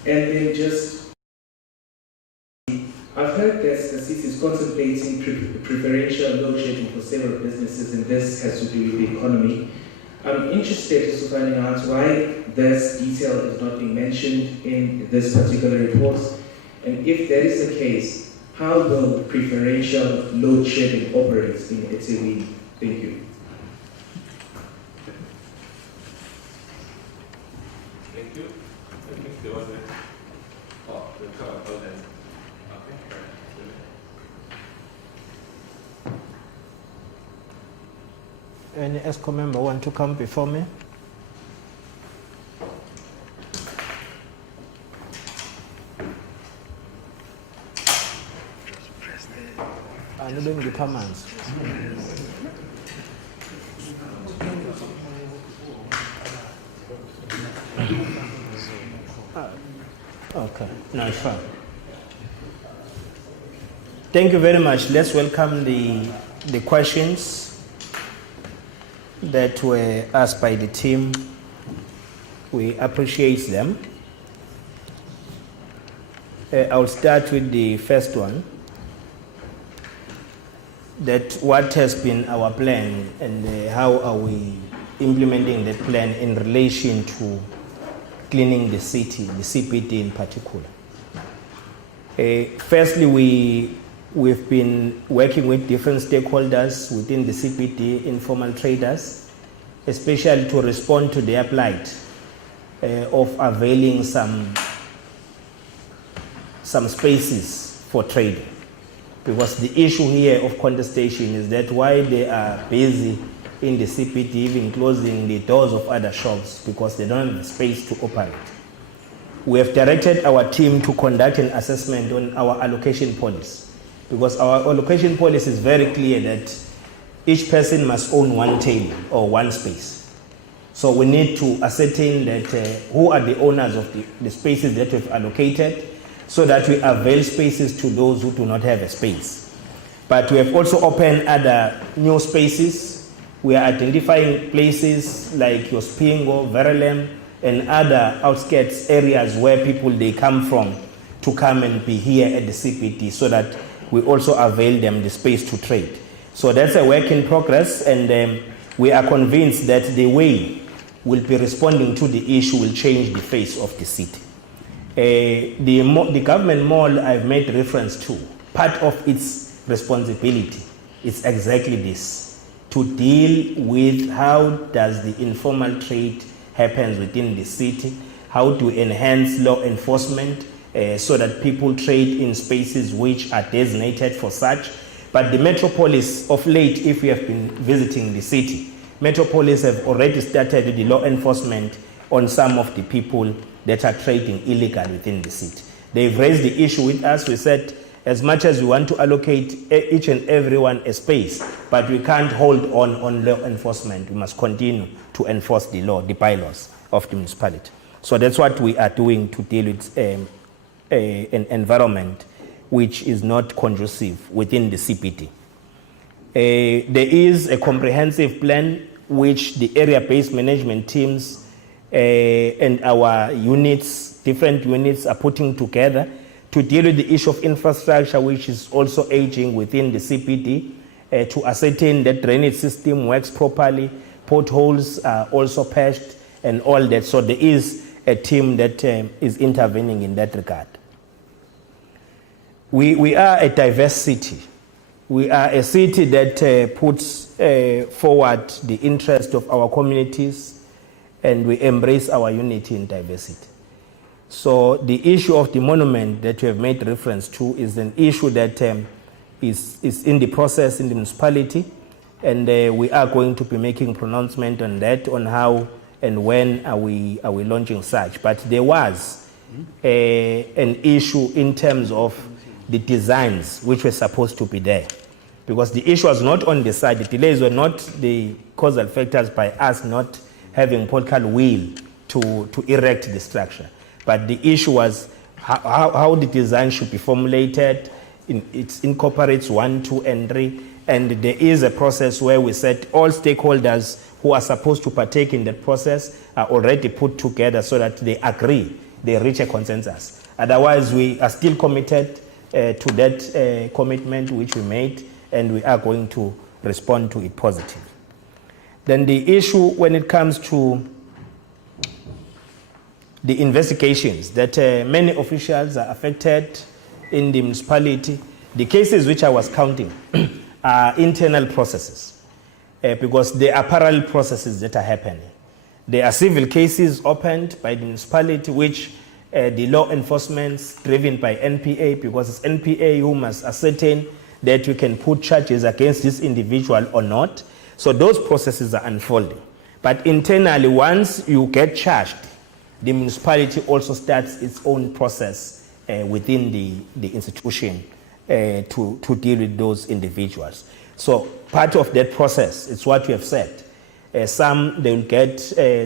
And then just, I've heard that the city is contemplating preferential load shedding for several businesses, and this has to do with the economy. I'm interested in finding out why this detail is not being mentioned in this particular report, and if that is the case, how will preferential load shedding operate in Taywin? Thank you. Thank you. I think there was a the cover then. Any ESCO member want to come before me? I'm doing the commands. Okay, no, it's fine. Thank you very much. Let's welcome the questions that were asked by the team. We appreciate them. I'll start with the first one. That what has been our plan and how are we implementing that plan in relation to cleaning the city, the CPD in particular. Firstly, we've been working with different stakeholders within the CPD, informal traders, especially to respond to their plight of availing some spaces for trading. Because the issue here of contestation is that while they are busy in the CPD, even closing the doors of other shops because they don't have the space to operate. We have directed our team to conduct an assessment on our allocation policy, because our allocation policy is very clear that each person must own one table or one space. So we need to ascertain that who are the owners of the spaces that we've allocated, so that we avail spaces to those who do not have a space. But we have also opened other new spaces. We are identifying places like Yospingo, Verelem, and other outskirts areas where people they come from to come and be here at the CPD, so that we also avail them the space to trade. So that's a work in progress, and we are convinced that the way we'll be responding to the issue will change the face of the city. The government mall I've made reference to, part of its responsibility is exactly this, to deal with how does the informal trade happens within the city, how to enhance law enforcement so that people trade in spaces which are designated for such. But the metropolis of late, if we have been visiting the city, metropolis have already started the law enforcement on some of the people that are trading illegal within the city. They've raised the issue with us. We said, as much as we want to allocate each and everyone a space, but we can't hold on law enforcement. We must continue to enforce the law, the bylaws of the municipality. So that's what we are doing to deal with an environment which is not conducive within the CPD. There is a comprehensive plan which the area-based management teams and our units, different units, are putting together to deal with the issue of infrastructure, which is also aging within the CPD, to ascertain that drainage system works properly, potholes are also patched, and all that. So there is a team that is intervening in that regard. We are a diverse city. We are a city that puts forward the interest of our communities, and we embrace our unity in diversity. So the issue of the monument that we have made reference to is an issue that is in the process in the municipality, and we are going to be making pronouncement on that, on how and when are we launching such. But there was an issue in terms of the designs which were supposed to be there, because the issue was not on the side. The delays were not the causal factors by us not having political will to erect the structure. But the issue was how the design should be formulated. It incorporates 1, 2, and 3. And there is a process where we said all stakeholders who are supposed to partake in that process are already put together so that they agree they reach a consensus. Otherwise, we are still committed to that commitment which we made, and we are going to respond to it positively. Then the issue when it comes to the investigations, that many officials are affected in the municipality. The cases which I was counting are internal processes because there are parallel processes that are happening. There are civil cases opened by the municipality which the law enforcement driven by NPA, because it's NPA who must ascertain that we can put charges against this individual or not. So those processes are unfolding. But internally, once you get charged, the municipality also starts its own process within the institution to deal with those individuals. So part of that process is what you have said. Some, they will get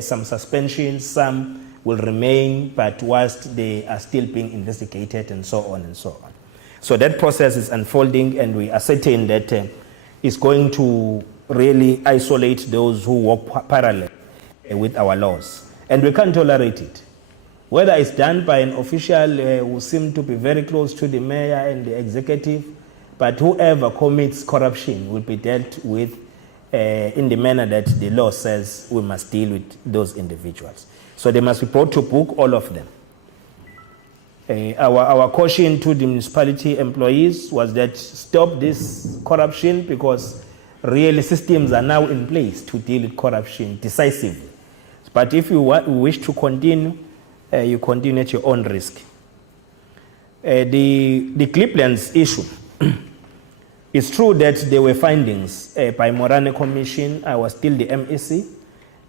some suspension, some will remain, but whilst they are still being investigated and so on and so on. So that process is unfolding, and we are certain that it's going to really isolate those who work parallel with our laws. And we can't tolerate it. Whether it's done by an official who seems to be very close to the mayor and the executive, but whoever commits corruption will be dealt with in the manner that the law says we must deal with those individuals. So they must be brought to book, all of them. Our caution to the municipality employees was that stop this corruption, because really systems are now in place to deal with corruption decisively. But if you wish to continue, you continue at your own risk. The Cliplands issue, it's true that there were findings by Morane Commission. I was still the MEC,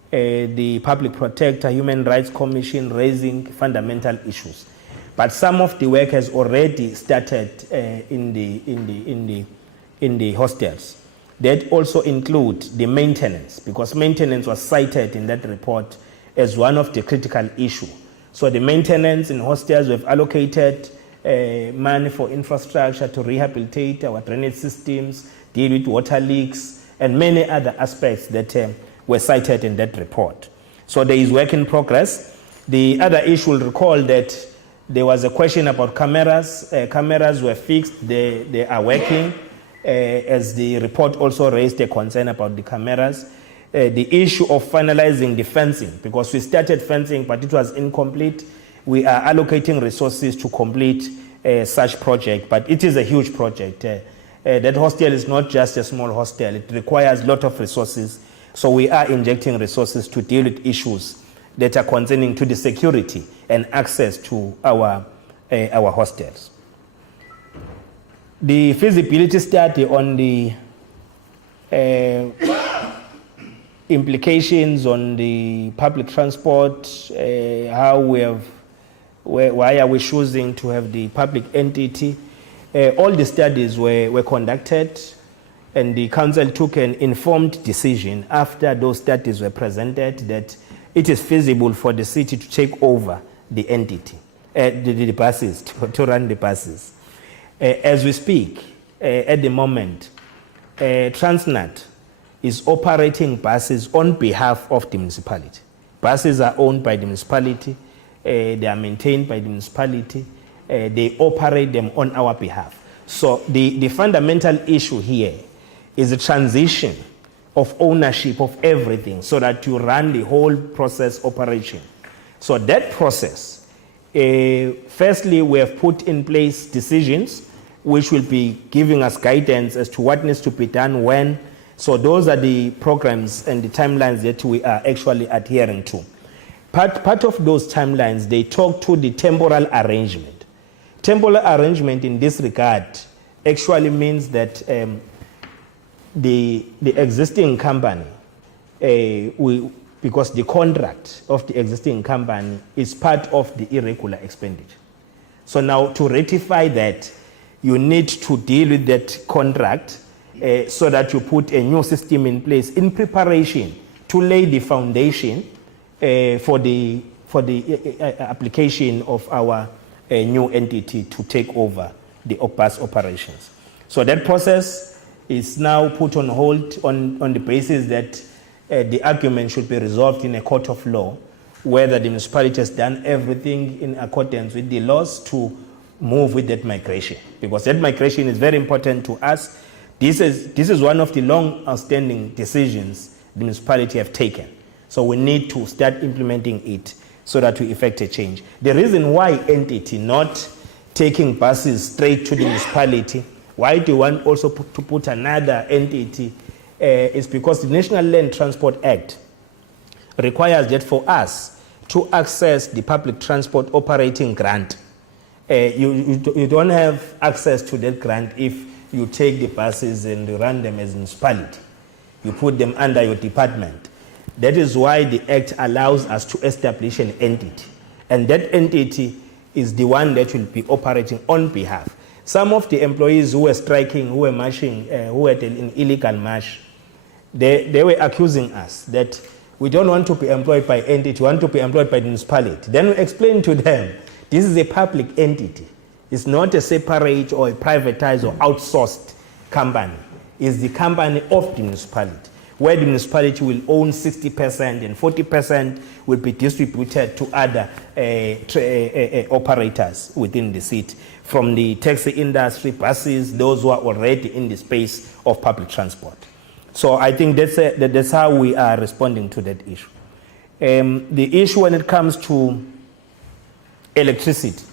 the Public Protector, Human Rights Commission, raising fundamental issues. But some of the work has already started in the hostels. That also include the maintenance, because maintenance was cited in that report as one of the critical issues. So the maintenance in hostels, we've allocated money for infrastructure to rehabilitate our drainage systems, deal with water leaks, and many other aspects that were cited in that report. So there is work in progress. The other issue, will recall that there was a question about cameras. Cameras were fixed, they are working. As the report also raised a concern about the cameras. The issue of finalizing the fencing, because we started fencing but it was incomplete. We are allocating resources to complete such project, but it is a huge project. That hostel is not just a small hostel, it requires a lot of resources. So we are injecting resources to deal with issues that are concerning to the security and access to our hostels. The feasibility study on the implications on the public transport, how we have, why are we choosing to have the public entity? All the studies were conducted, and the council took an informed decision after those studies were presented that it is feasible for the city to take over the entity, the buses, to run the buses. As we speak, at the moment, Transnet is operating buses on behalf of the municipality. Buses are owned by the municipality, they are maintained by the municipality, they operate them on our behalf. So the fundamental issue here is the transition of ownership of everything so that you run the whole process operation. So that process, firstly, we have put in place decisions which will be giving us guidance as to what needs to be done when. So those are the programs and the timelines that we are actually adhering to. Part of those timelines, they talk to the temporal arrangement. Temporal arrangement in this regard actually means that the existing company, because the contract of the existing company is part of the irregular expenditure. So now to ratify that, you need to deal with that contract so that you put a new system in place in preparation to lay the foundation for the application of our new entity to take over the bus operations. So that process is now put on hold on the basis that the argument should be resolved in a court of law whether the municipality has done everything in accordance with the laws to move with that migration, because that migration is very important to us. This is one of the long outstanding decisions the municipality have taken. So we need to start implementing it so that we effect a change. The reason why entity not taking buses straight to the municipality, why do you want also to put another entity, is because the National Land Transport Act requires that for us to access the public transport operating grant, you don't have access to that grant if you take the buses and you run them as a municipality. You put them under your department. That is why the Act allows us to establish an entity. And that entity is the one that will be operating on behalf. Some of the employees who were striking, who were marching, who had an illegal march, they were accusing us that we don't want to be employed by entity, we want to be employed by the municipality. Then we explained to them, this is a public entity. It's not a separate or a privatized or outsourced company. It's the company of the municipality, where the municipality will own 60% and 40% will be distributed to other operators within the city, from the taxi industry, buses, those who are already in the space of public transport. So I think that's how we are responding to that issue. The issue when it comes to electricity,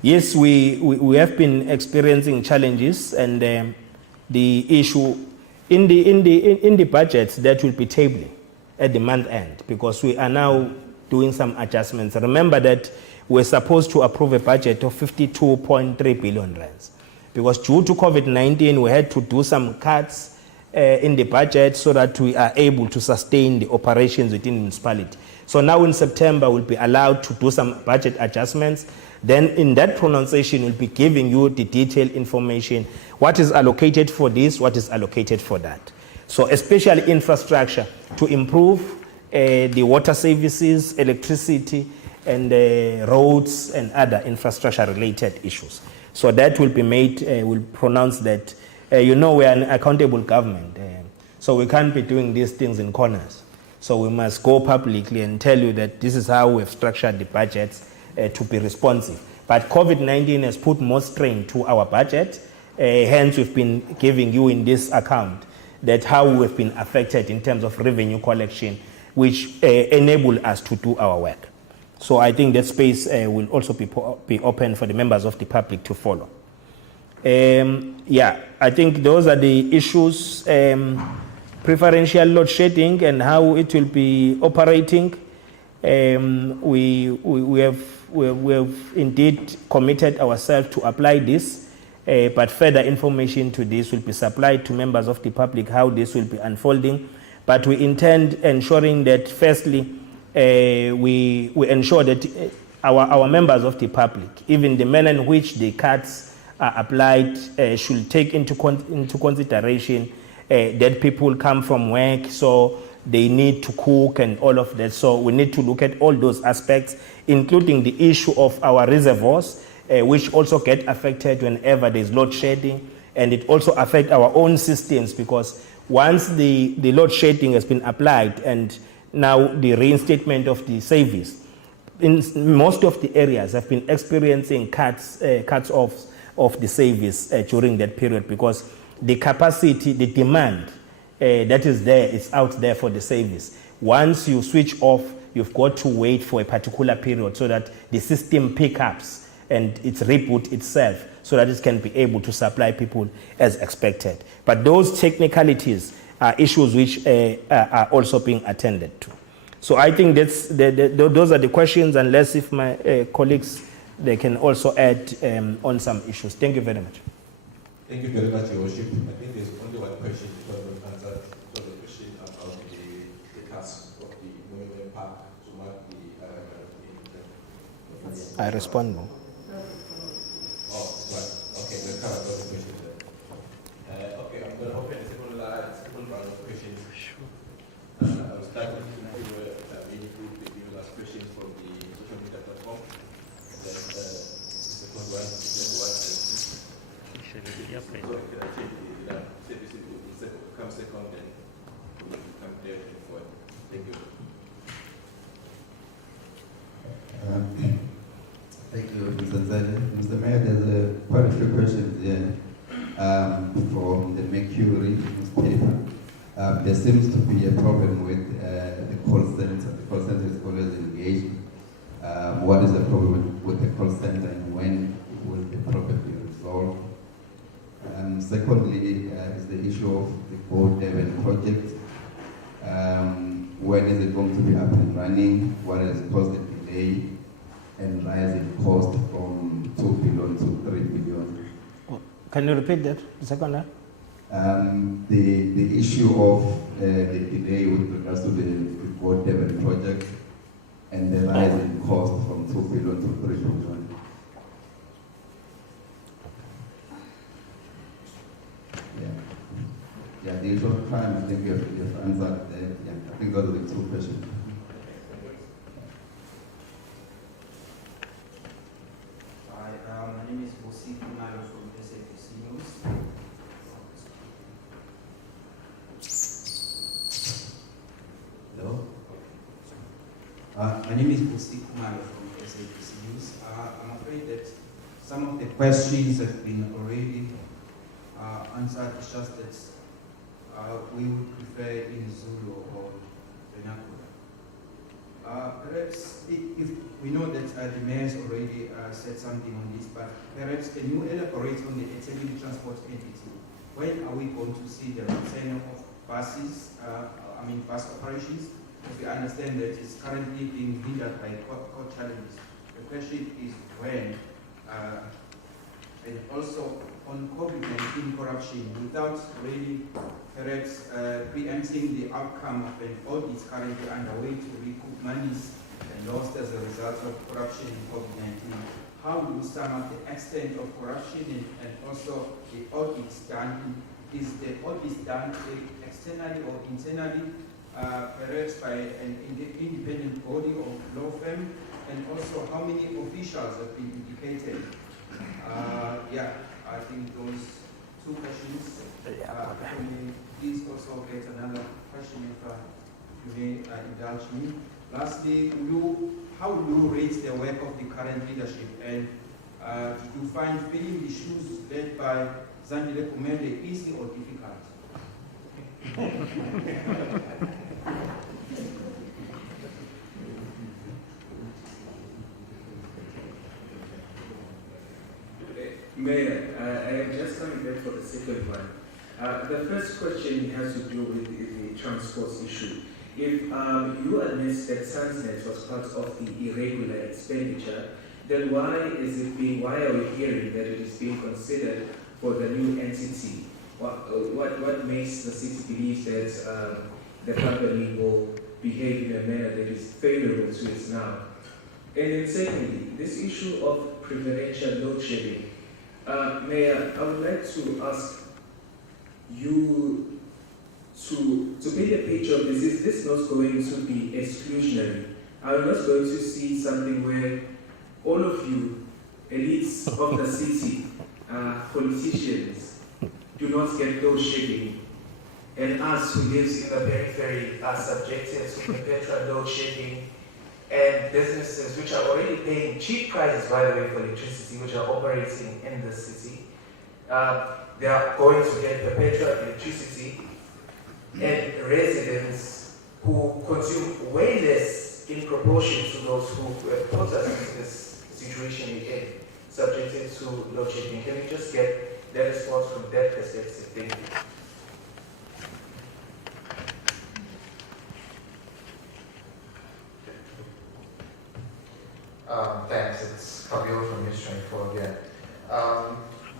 yes, we have been experiencing challenges, and the issue in the budgets that will be tabling at the month end, because we are now doing some adjustments. Remember that we're supposed to approve a budget of 52.3 billion rands, because due to COVID-19 we had to do some cuts in the budget so that we are able to sustain the operations within the municipality. So now in September we'll be allowed to do some budget adjustments. Then in that pronunciation we'll be giving you the detailed information, what is allocated for this, what is allocated for that. So especially infrastructure to improve the water services, electricity, and roads and other infrastructure related issues. So that will be made, we'll pronounce that. You know, we are an accountable government, so we can't be doing these things in corners. So we must go publicly and tell you that this is how we've structured the budgets to be responsive. But COVID-19 has put more strain to our budget, hence we've been giving you in this account that how we've been affected in terms of revenue collection, which enable us to do our work. So I think that space will also be open for the members of the public to follow. Yeah, I think those are the issues. Preferential load shedding and how it will be operating. We have indeed committed ourselves to apply this, but further information to this will be supplied to members of the public how this will be unfolding. But we intend ensuring that firstly, we ensure that our members of the public, even the manner in which the cuts are applied, should take into consideration that people come from work, so they need to cook and all of that. So we need to look at all those aspects, including the issue of our reservoirs, which also get affected whenever there's load shedding, and it also affects our own systems, because once the load shedding has been applied and now the reinstatement of the service, in most of the areas have been experiencing cuts off of the service during that period, because the capacity, the demand that is there is out there for the service. Once you switch off, you've got to wait for a particular period so that the system picks up and it reboot itself so that it can be able to supply people as expected. But those technicalities are issues which are also being attended to. So I think those are the questions, unless if my colleagues, they can also add on some issues. Thank you very much. Thank you very much, Your Worship. I think there's only one question because we've answered the question about the task of the Monument Park to mark the I respond now. Oh, right. Okay, we'll cover those questions then. Okay, I'm going to open the second round of questions. I'll start with the last questions from the social media platform. Then the second one, come second, then we come there and forward. Thank you. Mr. Zale. Mr. Mayor, there's quite a few questions here from the Mercury newspaper. There seems to be a problem with the call center. The call center is always engaged. What is the problem with the call center and when will the problem be resolved? Secondly, is the issue of the Go Devon project. When is it going to be up and running? What has caused the delay and rise in cost from 2 billion to 3 billion? Can you repeat that, the second one? The issue of the delay with regards to the Go Devon project and the rise in cost from 2 billion to 3 billion. Yeah, the issue of crime, I think you've answered that. Yeah, I think those are the two questions. Hi, my name is Bosi Kumalo from SAPC News. Hello? My name is Bosi Kumalo from SAPC News. I'm afraid that some of the questions have been already answered. It's just that we would prefer in Zulu or vernacular. Perhaps if we know that the mayor has already said something on this, but perhaps can you elaborate on the executive transport entity? When are we going to see the return of buses, bus operations? Because we understand that it's currently being hindered by court challenges. The question is when, and also on COVID-19 corruption, without really perhaps preempting the outcome of an audit currently underway to recoup monies lost as a result of corruption in COVID-19. How do you sum up the extent of corruption and also the audits done? Is the audit done externally or internally, perhaps by an independent body or law firm? And also, how many officials have been indicated? I think those two questions. Can we please also get another question if you may indulge me? Lastly, how do you rate the work of the current leadership, and do you find filling the shoes led by Zandile Kumele easy or difficult? Mayor, I am just coming back for the second one. The first question has to do with the transport issue. If you admit that Transnet was part of the irregular expenditure, then why are we hearing that it is being considered for the new entity? What makes the city believe that the company will behave in a manner that is favorable to it now? And then secondly, this issue of preferential load shedding. Mayor, I would like to ask you to paint a picture of this. Is this not going to be exclusionary? Are we not going to see something where all of you, elites of the city, politicians, do not get load shedding, and us who lives in the periphery are subjected to perpetual load shedding, and businesses which are already paying cheap prices, by the way, for electricity, which are operating in the city, they are going to get perpetual electricity, and residents who consume way less in proportion to those who put us into this situation again, subjected to load shedding. Can we just get the response from that perspective? Thank you. Thanks, it's Kabir from News 24 again.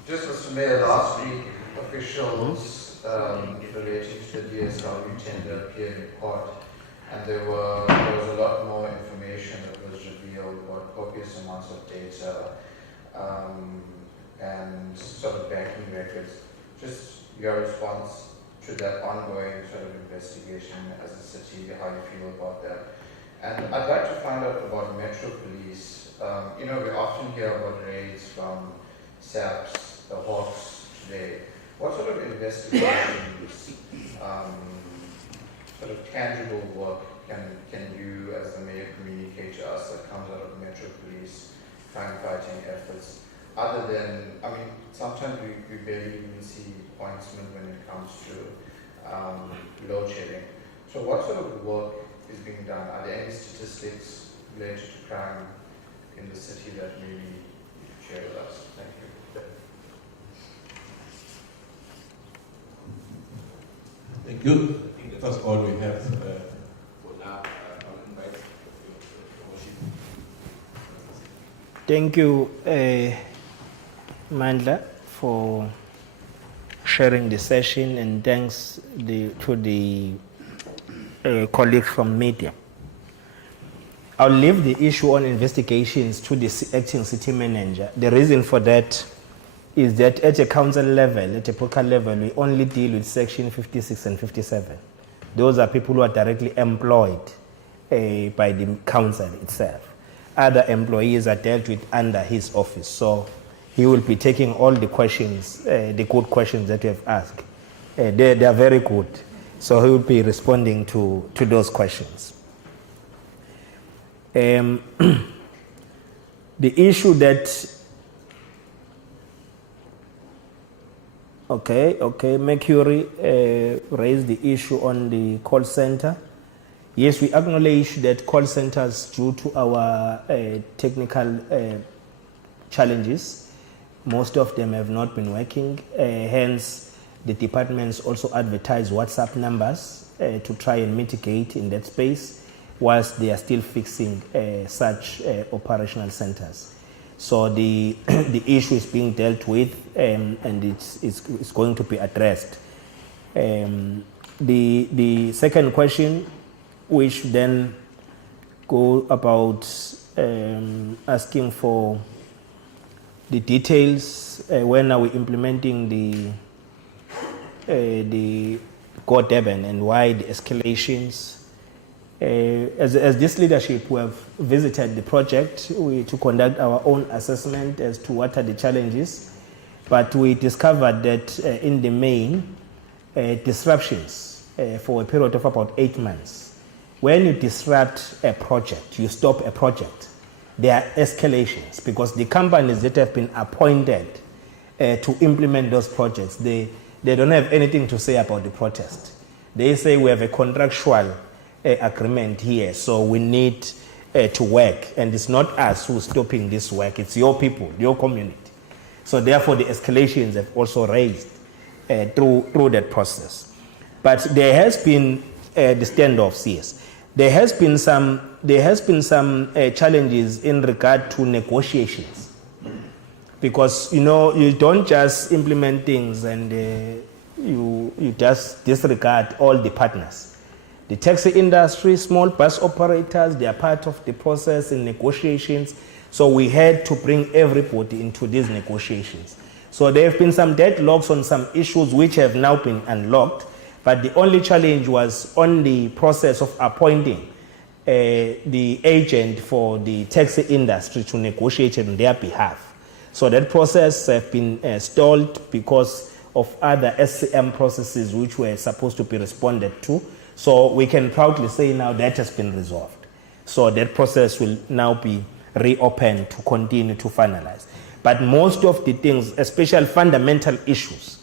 Just Mr. Mayor, last week, officials relating to the DSW tender appeared in court, and there was a lot more information that was revealed about copious amounts of data and sort of banking records. Just your response to that ongoing sort of investigation as a city, how you feel about that. And I'd like to find out about Metro Police. We often hear about raids from SAPs, the Hawks today. What sort of investigations, sort of tangible work can you as the mayor communicate to us that comes out of Metro Police crime-fighting efforts, other than, I mean, sometimes we barely even see pointsmen when it comes to load shedding. So what sort of work is being done? Are there any statistics related to crime in the city that maybe you could share with us? Thank you. Thank you. I think that's all we have for now. I'll invite your worship. Thank you, Mandla, for sharing the session, and thanks to the colleagues from media. I'll leave the issue on investigations to the acting city manager. The reason for that is that at a council level, at a local level, we only deal with section 56 and 57. Those are people who are directly employed by the council itself. Other employees are dealt with under his office. So he will be taking all the questions, the good questions that you have asked. They are very good. So he will be responding to those questions. The issue that, Mercury raised the issue on the call center. Yes, we acknowledge that call centers, due to our technical challenges, most of them have not been working. Hence, the departments also advertise WhatsApp numbers to try and mitigate in that space, whilst they are still fixing such operational centers. So the issue is being dealt with, and it's going to be addressed. The second question, which then go about asking for the details, when are we implementing the Go Durban and why the escalations. As this leadership, we have visited the project to conduct our own assessment as to what are the challenges, but we discovered that in the main, disruptions for a period of about 8 months. When you disrupt a project, you stop a project, there are escalations, because the companies that have been appointed to implement those projects, they don't have anything to say about the protest. They say we have a contractual agreement here, so we need to work, and it's not us who's stopping this work, it's your people, your community. So therefore the escalations have also raised through that process. But there has been the standoffs, yes. There has been some challenges in regard to negotiations, because you don't just implement things and you just disregard all the partners. The taxi industry, small bus operators, they are part of the process in negotiations. So we had to bring everybody into these negotiations. So there have been some deadlocks on some issues which have now been unlocked. But the only challenge was on the process of appointing the agent for the taxi industry to negotiate on their behalf. So that process has been stalled because of other SCM processes which were supposed to be responded to. So we can proudly say now that has been resolved. So that process will now be reopened to continue to finalize. But most of the things, especially fundamental issues,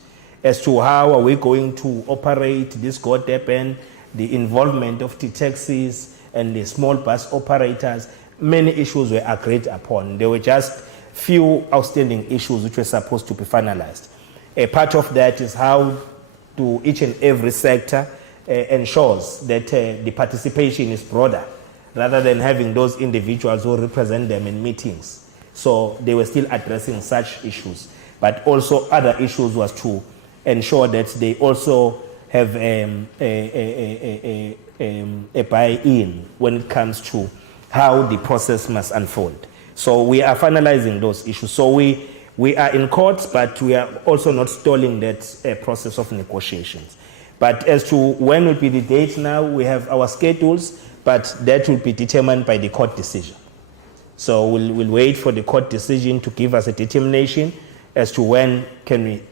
as to how are we going to operate this Go Durban, the involvement of the taxis and the small bus operators, many issues were agreed upon. There were just few outstanding issues which were supposed to be finalized. A part of that is how to each and every sector ensures that the participation is broader, rather than having those individuals who represent them in meetings. So they were still addressing such issues. But also other issues was to ensure that they also have a buy-in when it comes to how the process must unfold. So we are finalizing those issues. So we are in court, but we are also not stalling that process of negotiations. But as to when will be the date now, we have our schedules, but that will be determined by the court decision. So we'll wait for the court decision to give us a determination as to when can we,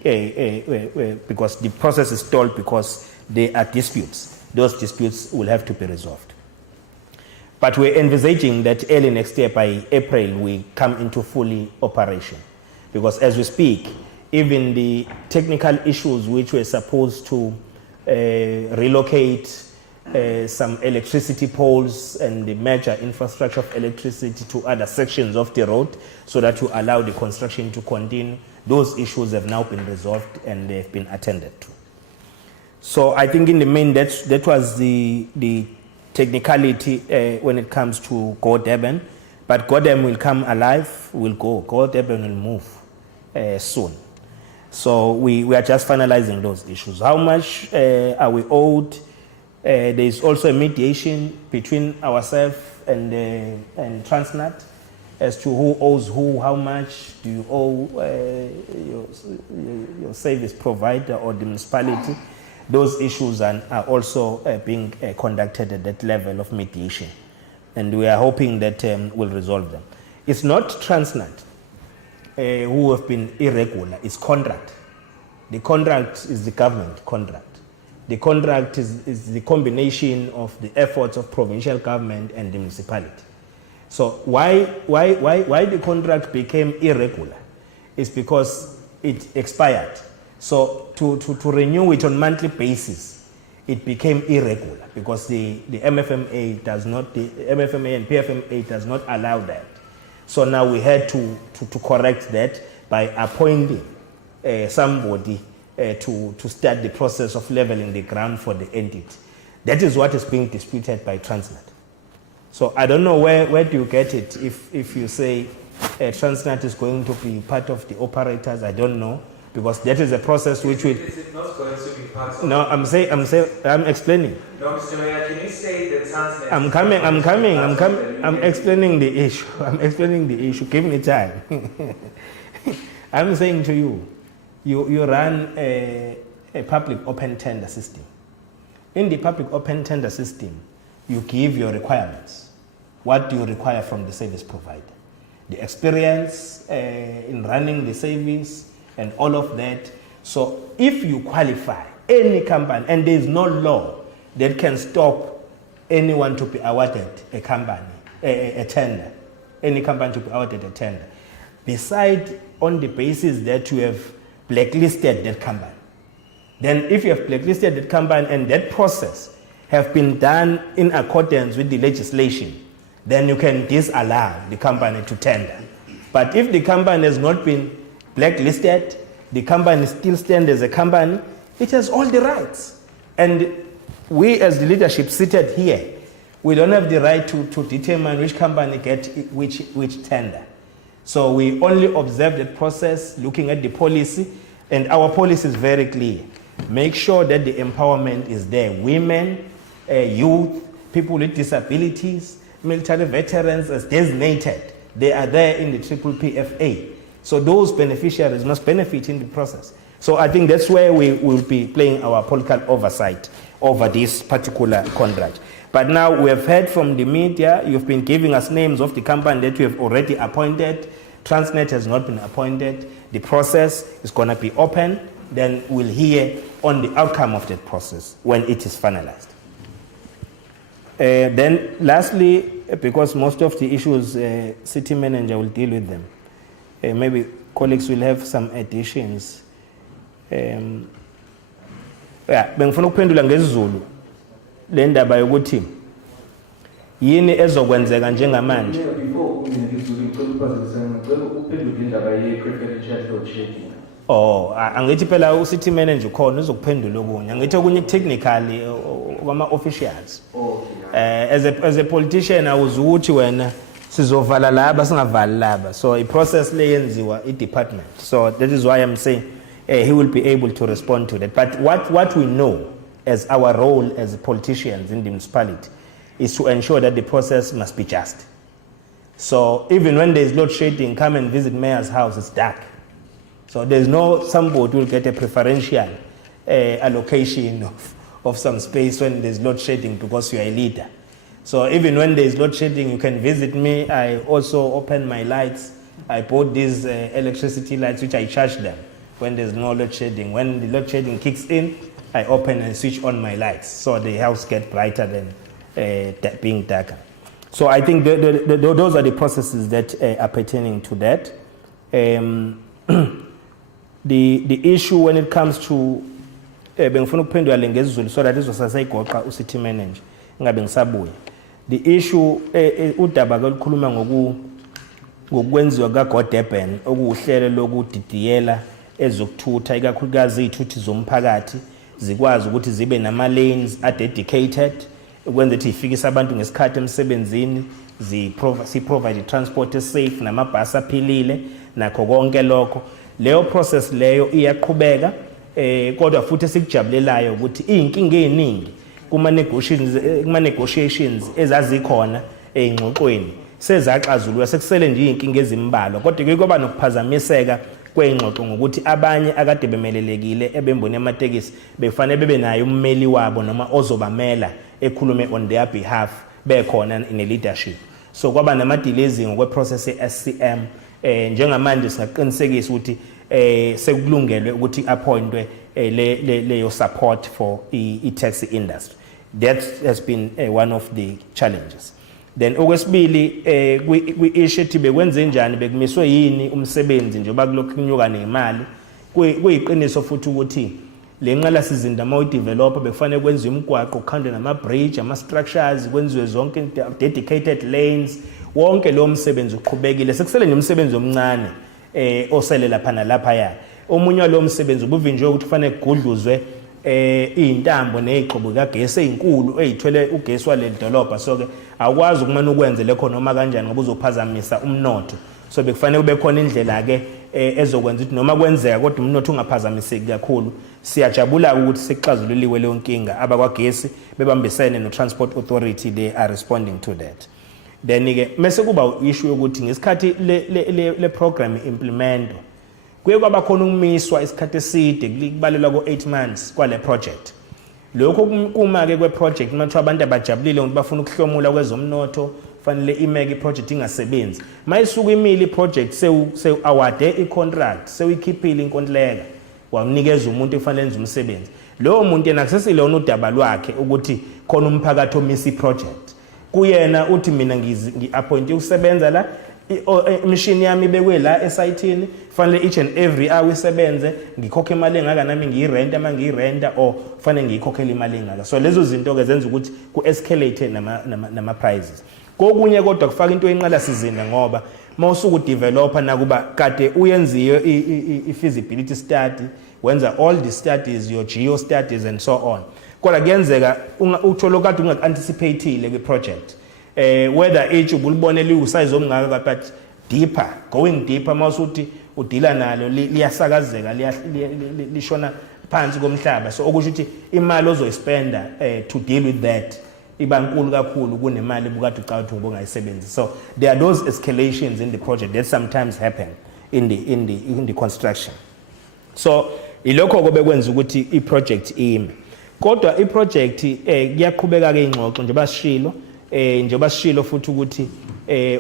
because the process is stalled because there are disputes. Those disputes will have to be resolved. But we're envisaging that early next year, by April, we come into fully operation. Because as we speak, even the technical issues which were supposed to relocate some electricity poles and the major infrastructure of electricity to other sections of the road so that to allow the construction to continue, those issues have now been resolved and they've been attended to. So I think in the main, that was the technicality when it comes to Go Durban. But Go Durban will come alive, will go. Go Durban will move soon. So we are just finalizing those issues. How much are we owed? There is also a mediation between ourselves and Transnet as to who owes who, how much do you owe your service provider or the municipality. Those issues are also being conducted at that level of mediation. And we are hoping that we'll resolve them. It's not Transnet who have been irregular, it's contract. The contract is the government contract. The contract is the combination of the efforts of provincial government and the municipality. So why the contract became irregular is because it expired. So to renew it on monthly basis, it became irregular because the MFMA does not, the MFMA and PFMA does not allow that. So now we had to correct that by appointing somebody to start the process of leveling the ground for the entity. That is what is being disputed by Transnet. So I don't know where do you get it if you say Transnet is going to be part of the operators. I don't know, because that is a process which will. Is it not going to be part of? No, I'm explaining. No, Mr. Mayor, can you say that Transnet? I'm explaining the issue. I'm explaining the issue. Give me time. I'm saying to you, you run a public open tender system. In the public open tender system, you give your requirements. What do you require from the service provider? The experience in running the service and all of that. So if you qualify any company, and there is no law that can stop anyone to be awarded a company, a tender, any company to be awarded a tender, beside on the basis that you have blacklisted that company. Then if you have blacklisted that company and that process have been done in accordance with the legislation, then you can disallow the company to tender. But if the company has not been blacklisted, the company still stands as a company, it has all the rights. And we as the leadership seated here, we don't have the right to determine which company gets which tender. So we only observe the process, looking at the policy, and our policy is very clear. Make sure that the empowerment is there. Women, youth, people with disabilities, military veterans as designated, they are there in the PPPFA. So those beneficiaries must benefit in the process. So I think that's where we will be playing our political oversight over this particular contract. But now we have heard from the media, you've been giving us names of the company that you have already appointed. Transnet has not been appointed. The process is going to be open. Then we'll hear on the outcome of that process when it is finalized. Then lastly, because most of the issues, city manager will deal with them. Maybe colleagues will have some additions. Bengifuna ukuphendula ngesiZulu le ndaba yokuthi yini ezokwenzeka njengamanje. Oh, angithi phela u-city manager khona uzokuphendula okunye. Angithi okunye technically kwama officials. As a politician awuzukuthi wena sizovala laba singavali laba. So a process le yenziwa i-department. So that is why I'm saying he will be able to respond to that. But what we know as our role as politicians in the municipality is to ensure that the process must be just. So even when there is load shedding, come and visit mayor's house, it's dark. So there's no somebody will get a preferential allocation of some space when there's load shedding because you are a leader. So even when there's load shedding, you can visit me. I also open my lights. I bought these electricity lights which I charge them when there's no load shedding. When the load shedding kicks in, I open and switch on my lights so the house gets brighter than being darker. So I think those are the processes that are pertaining to that. The issue when it comes to bengifuna ukuphendula ngesiZulu so that izosaseyigoqa uCity manager ngabe ngisabuya. The issue udaba olukhuluma ngokwenziwa kaGodurban okuhlelo lokudidiyela ezokuthutha ikakhulukazi izithuthi zomphakathi zikwazi ukuthi zibe nama lanes dedicated ukwenza ukuthi ifikise abantu ngesikhathi emsebenzini provide transport safe namabhasi aphilile nakho konke lokho. Leyo process leyo iyaqhubeka kodwa futhi sikujabulelayo ukuthi inkinga eziningi kuma negotiations ezazikhona engxoxweni sezaxazululwa sekusele nje inkinga ezimbalwa kodwa ke kuba nokuphazamiseka kwengxoxo ngokuthi abanye akade bemelelekile ebemboni yamatekisi befanele bebe nayo ummeli wabo noma ozobamela ekhulume on their behalf bekhona in leadership. So kwaba nama delays ngokwe process ye-SCM njengamanje singaqinisekisa ukuthi sekulungelwe ukuthi appointwe leyo support for i-taxi industry. That has been one of the challenges. Then okwesibili kwi-issue ethi bekwenze njani bekumiswe yini umsebenzi njengoba kulokhu kunyuka nemali kuyiqiniso futhi ukuthi le nqala sizinda ma udeveloper bekufanele kwenziwe imigwaqo kukhande nama-bridge ama-structures kwenziwe zonke dedicated lanes wonke lo msebenzi uqhubekile sekusele nomsebenzi omncane osele lapha nalaphaya. Omunye lo msebenzi ubuvinjwe ukuthi kufanele kugudluzwe intambo nezigxobo kagesi ezinkulu ezithwele ugesi wale dolobha so ke akwazi ukumane ukwenze lekho noma kanjani ngoba uzophazamisa umnotho. So bekufanele kube khona indlela ke ezokwenza ukuthi noma kwenzeka kodwa umnotho ungaphazamiseki kakhulu. Siyajabula ukuthi sekuxazululiwe leyo nkinga abakwagesi bebambisene no Transport Authority they are responding to that. Then ke mase kuba issue yokuthi ngesikhathi le program implemento kuye kwaba khona ukumiswa isikhathi eside kubalelwa ko8 months kwale project. Lokho kuma ke kwe project manje abantu abajabulile ukuthi bafuna ukuhlomula kwezomnotho fanele imeke iproject ingasebenzi mayisuka imili iproject se award icontract sewikhiphile inkontileka wamnikeza umuntu efanele enze umsebenzi. Lo muntu yena akusesile udaba lwakhe ukuthi khona umphakathi omisa iproject kuyena uthi mina ngi-appoint ukusebenza la imishini yami ibekwe la esayithini fanele each and every hour isebenze ngikhokhe imali engaka nami ngiyirenta ama ngiyirenta or fanele ngiyikhokhele imali engaka. So lezo zinto ke zenza ukuthi ku-escalate nama prices. Kokunye kodwa kufaka into enqala sizinda ngoba mawusuku developer nakuba kade uyenziwe i-feasibility study wenza all the studies your geo studies and so on kodwa kuyenzeka uthola kade ungaku-anticipateile kwi-project whether each ubulibonela usize omngaka but going deeper mawusuthi udila nalo liyasakazeka lishona phansi komhlaba. So okusho ukuthi imali ozoyispenda to deal with that ibankulu kakhulu kunemali bukade ucala ukuthi ubungayisebenzisi. So there are those escalations in the project that sometimes happen in the construction. So ilokho bekwenza ukuthi i-project ime kodwa i-project kuyaqhubeka ke ingxoxo njengoba sishilo futhi ukuthi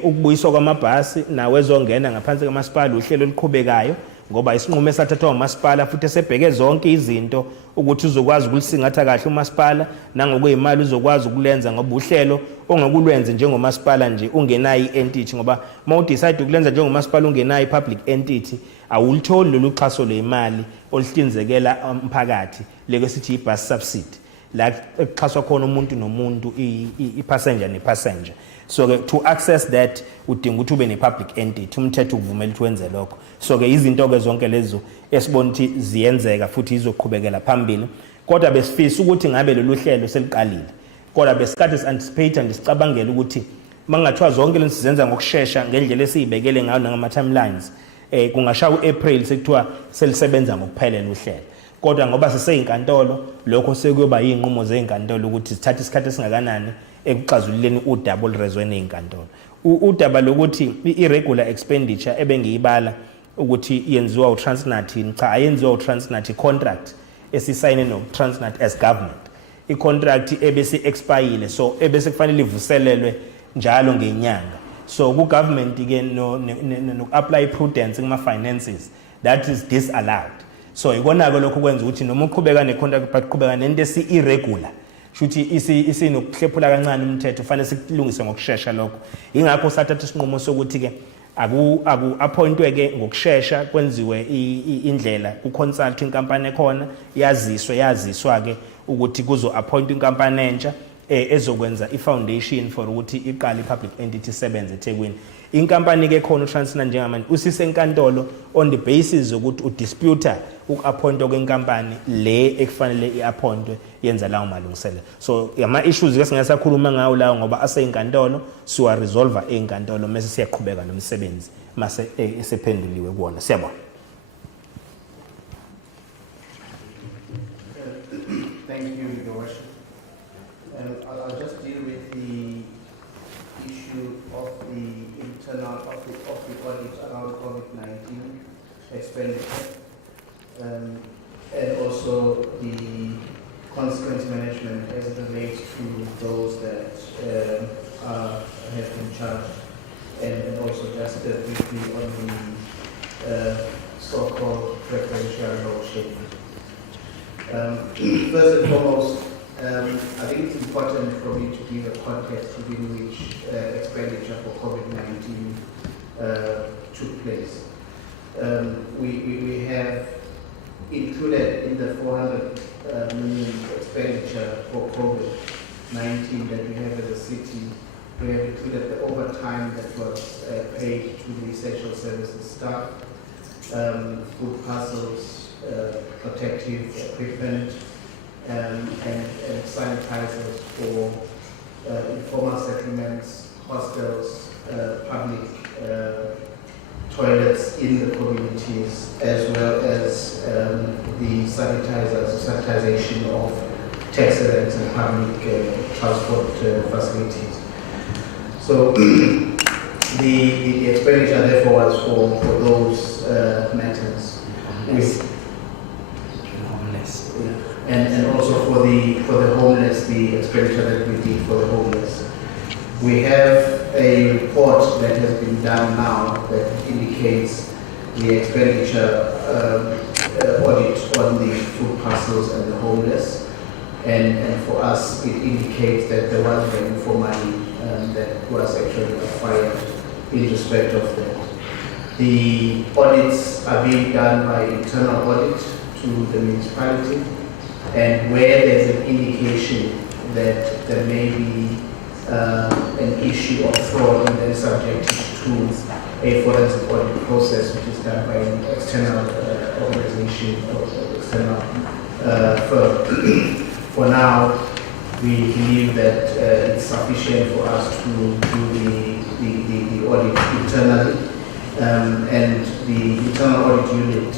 ukubuyiswa kwamabhasi nawe ezongena ngaphansi kamasipala uhlelo oluqhubekayo ngoba isinqumo esathathwa umasipala futhi esebheke zonke izinto ukuthi uzokwazi ukulisingatha kahle umasipala nangokuyimali uzokwazi ukulenza ngoba uhlelo ongakulwenza njengomasipala nje ungenayo i-entity ngoba mawudecide ukulenza njengomasipala ungenayo i-public entity awulitholi lolu xhaso lwemali olihlinzekela umphakathi leke sithi i-bus subsidy la ekuxhaswa khona umuntu nomuntu i-passenger ne-passenger. So ke to access that udinga ukuthi ube ne-public entity umthetho ukuvumela ukuthi wenze lokho. So ke izinto ke zonke lezo esibona ukuthi ziyenzeka futhi izoqhubekela phambili kodwa besifisa ukuthi ngabe lolu hlelo seliqalile kodwa besikade si-anticipate ndisicabangela ukuthi mangathiwa zonke lezi sizenza ngokusheshsha ngendlela esiyibekele ngayo ngama-timelines kungashaya u-April sekuthiwa selisebenza ngokuphelela uhlelo kodwa ngoba siseyinkantolo lokho sekuyoba yinqumo zeyinkantolo ukuthi sithathe isikhathi esingakanani ekuxazululeni udaba olurezwe neyinkantolo. Udaba lokuthi i-irregular expenditure ebengiyibala ukuthi yenziwa uTransnet cha ayenziwa uTransnet contract esisayine noTransnet as government i-contract ebese expire so ebese kufanele ivuselelwe njalo ngenyanga. So ku-government ke no-apply prudence kuma-finances that is disallowed. So ikona-ke lokho kwenza ukuthi noma uqhubeka ne-contract but qhubeka nento esi-irregular shuthi isinokuhlephula kancane umthetho fanele sikulungise ngokusheshsha lokho ingakho sathatha isinqumo sokuthi ke aku-appointwe ke ngokusheshsha kwenziwe indlela ku-consult inkampani ekhona yaziswa ke ukuthi kuzo-appoint inkampani entsha ezokwenza i-foundation for ukuthi iqale i-public entity sebenze eThekwini. Inkampani ke khona uTransnet njengamanje usisenkantolo on the basis ukuthi udisputer uku-appointwa kwenkampani le ekufanele i-appointwe yenza lawo malungiselelo. So ama-issues ke singasakhuluma ngawo lawo ngoba aseyinkantolo siwa-resolva eyinkantolo mase siyaqhubeka nomsebenzi mase esephenduliwe kuwona. Siyabona. Thank you, Your Worship. I'll just deal with the issue of the internal of the audit around COVID-19 expenditure, and also the consequence management as it relates to those that have been charged, and also just briefly on the so-called preferential load shedding. First and foremost, I think it's important for me to give a context within which expenditure for COVID-19 took place. We have included in the 400 million expenditure for COVID-19 that we have as a city, we have included the overtime that was paid to the essential services staff, food parcels, protective equipment, and sanitizers for informal settlements, hostels, public toilets in the communities, as well as the sanitization of taxis and public transport facilities. So the expenditure therefore was for those matters. And also for the homeless, the expenditure that we did for the homeless. We have a report that has been done now that indicates the expenditure audit on the food parcels and the homeless. And for us, it indicates that there was value for money that was actually acquired in respect of that. The audits are being done by internal audit to the municipality, and where there's an indication that there may be an issue of fraud and then subject to a forensic audit process, which is done by an external organization or external firm. For now, we believe that it's sufficient for us to do the audit internally, and the internal audit unit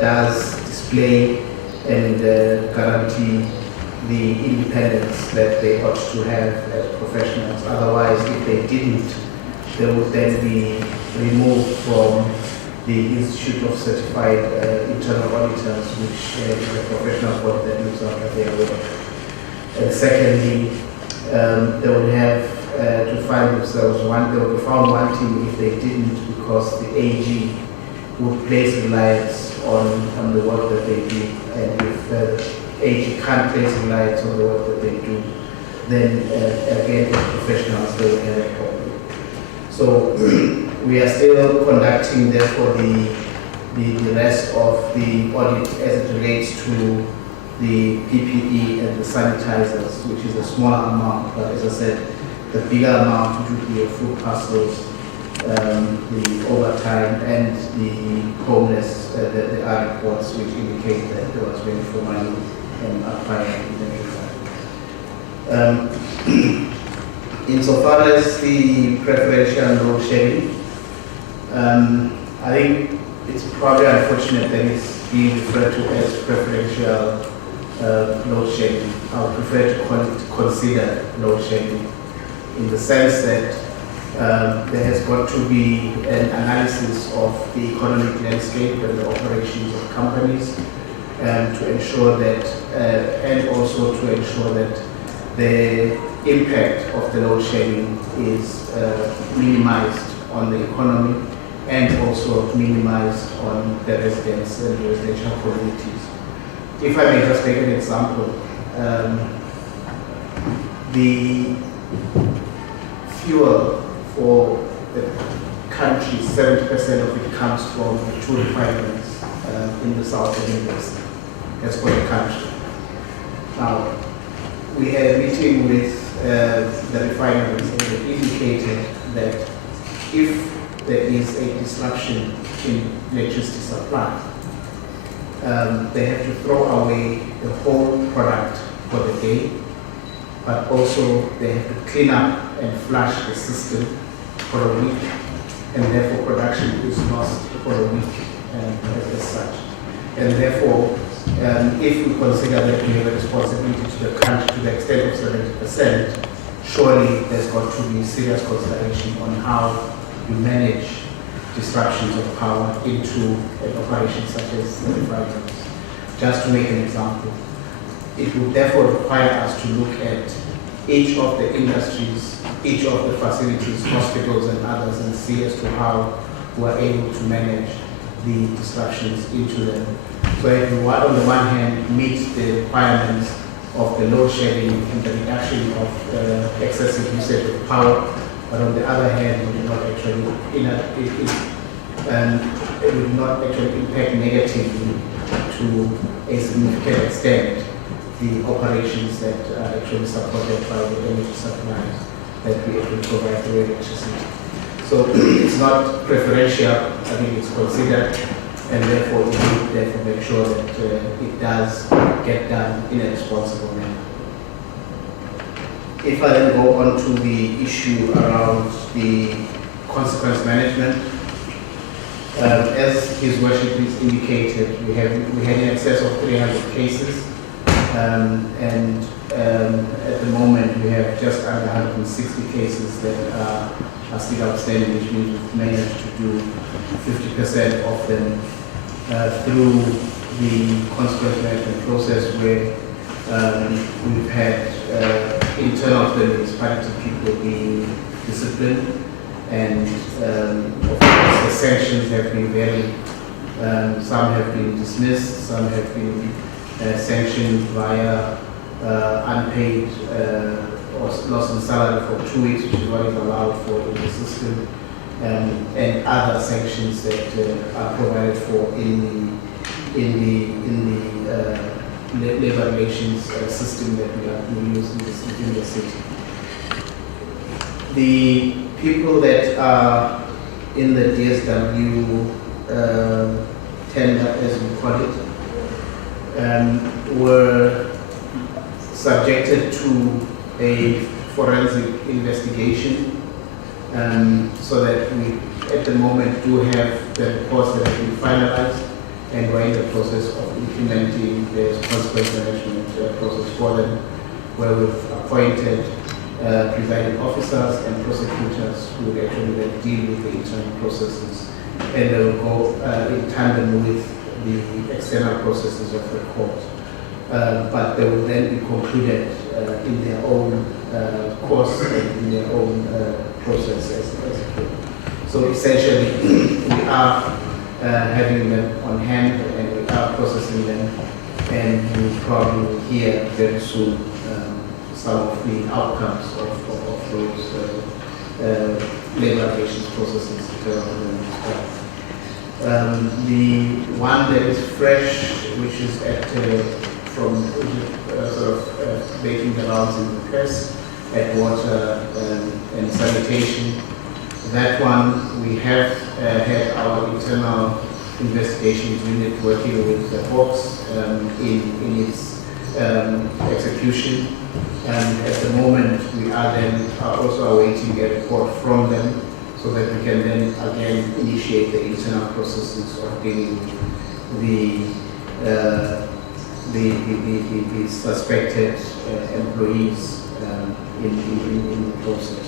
does display and guarantee the independence that they ought to have as professionals. Otherwise, if they didn't, they would then be removed from the Institute of Certified Internal Auditors, which is a professional body that looks after their work. And secondly, they would have to find themselves they would be found wanting if they didn't, because the AG would place reliance on the work that they do. And if AG can't place reliance on the work that they do, then again, as professionals, they will have a problem. So we are still conducting, therefore, the rest of the audit as it relates to the PPE and the sanitizers, which is a smaller amount, but as I said, the bigger amount would be your food parcels, the overtime, and the homeless, the other reports which indicate that there was value for money and acquired in the meantime. Insofar as the preferential load shedding, I think it's probably unfortunate that it's being referred to as preferential load shedding. I would prefer to consider load shedding in the sense that there has got to be an analysis of the economic landscape and the operations of companies to ensure that, and also to ensure that the impact of the load shedding is minimized on the economy and also minimized on the residents and residential communities. If I may just take an example, the fuel for the country, 70% of it comes from the two refineries in the south of India. That's for the country. Now, we had a meeting with the refineries, and they indicated that if there is a disruption in electricity supply, they have to throw away the whole product for the day, but also they have to clean up and flush the system for a week, and therefore production is lost for a week as such. And therefore, if we consider that we have a responsibility to the country to the extent of 70%, surely there's got to be serious consideration on how you manage disruptions of power into an operation such as the refineries. Just to make an example, it would therefore require us to look at each of the industries, each of the facilities, hospitals and others, and see as to how we're able to manage the disruptions into them. So if we want, on the one hand, meet the requirements of the load shedding and the reduction of excessive usage of power, but on the other hand, it will not actually, it will not actually impact negatively to a significant extent the operations that are actually supported by the energy supplies that we actually provide the electricity. So it's not preferential, I think it's considered, and therefore we need therefore make sure that it does get done in a responsible manner. If I then go on to the issue around the consequence management, as His Worship has indicated, we had in excess of 300 cases, and at the moment we have just under 160 cases that are still outstanding, which means we've managed to do 50% of them through the consequence management process, where we've had internal to the municipality people being disciplined, and of course the sanctions have been varied. Some have been dismissed, some have been sanctioned via unpaid or loss in salary for 2 weeks, which is what is allowed for in the system, and other sanctions that are provided for in the labor relations system that we use in the city. The people that are in the DSW tender, as we call it, were subjected to a forensic investigation, so that we at the moment do have the reports that have been finalized, and we're in the process of implementing the consequence management process for them, where we've appointed presiding officers and prosecutors who will actually then deal with the internal processes, and they will go in tandem with the external processes of the court. But they will then be concluded in their own course and in their own process as a court. So essentially, we are having them on hand, and we are processing them, and you will probably hear very soon some of the outcomes of those labor relations processes. The one that is fresh, which is at making the rounds in the press, at water and sanitation. That one, we have had our internal investigations unit working with the Hawks in its execution. And at the moment, we are then also awaiting a report from them, so that we can then again initiate the internal processes of dealing with the suspected employees in the process.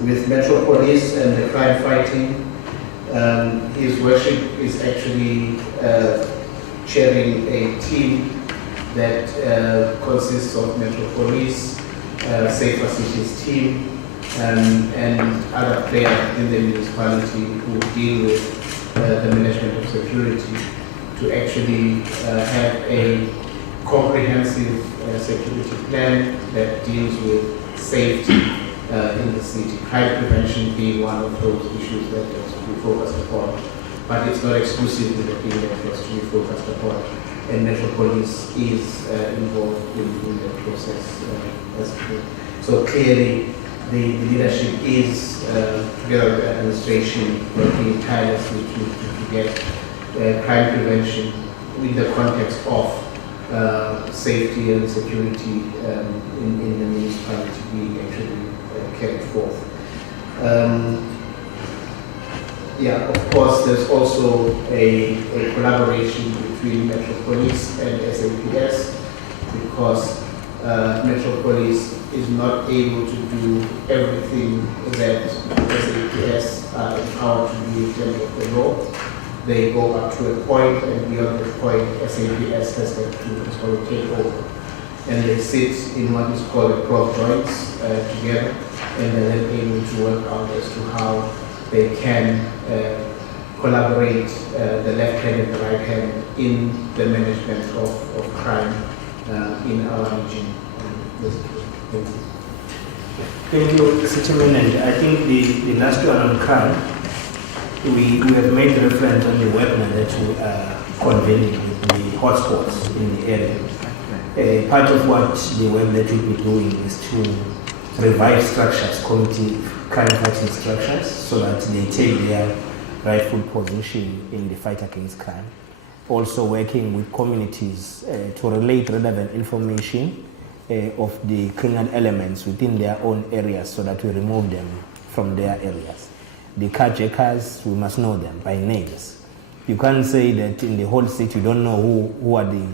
With Metro Police and the crime fighting, His Worship is actually chairing a team that consists of Metro Police, Safer Cities team, and other players in the municipality who deal with the management of security, to actually have a comprehensive security plan that deals with safety in the city. Crime prevention being one of those issues that has to be focused upon, but it's not exclusively the thing that has to be focused upon. And Metro Police is involved in the process as well. So clearly, the leadership is, together with the administration, working tirelessly to get crime prevention in the context of safety and security in the municipality being actually carried forth. Yeah, of course, there's also a collaboration between Metro Police and SAPS, because Metro Police is not able to do everything that SAPS are empowered to do in terms of the law. They go up to a point, and beyond the point, SAPS has to take over. And they sit in what is called a prop joints together, and they're then able to work out as to how they can collaborate, the left hand and the right hand, in the management of crime in our region. Thank you. Thank you, Mr. Chairman. And I think the last one on crime, we have made reference on the webinar that we are convening with the hotspots in the area. Part of what the work that we'll be doing is to revive structures, community crime fighting structures, so that they take their rightful position in the fight against crime. Also working with communities to relate relevant information of the criminal elements within their own areas, so that we remove them from their areas. The carjackers, we must know them by names. You can't say that in the whole city you don't know who are the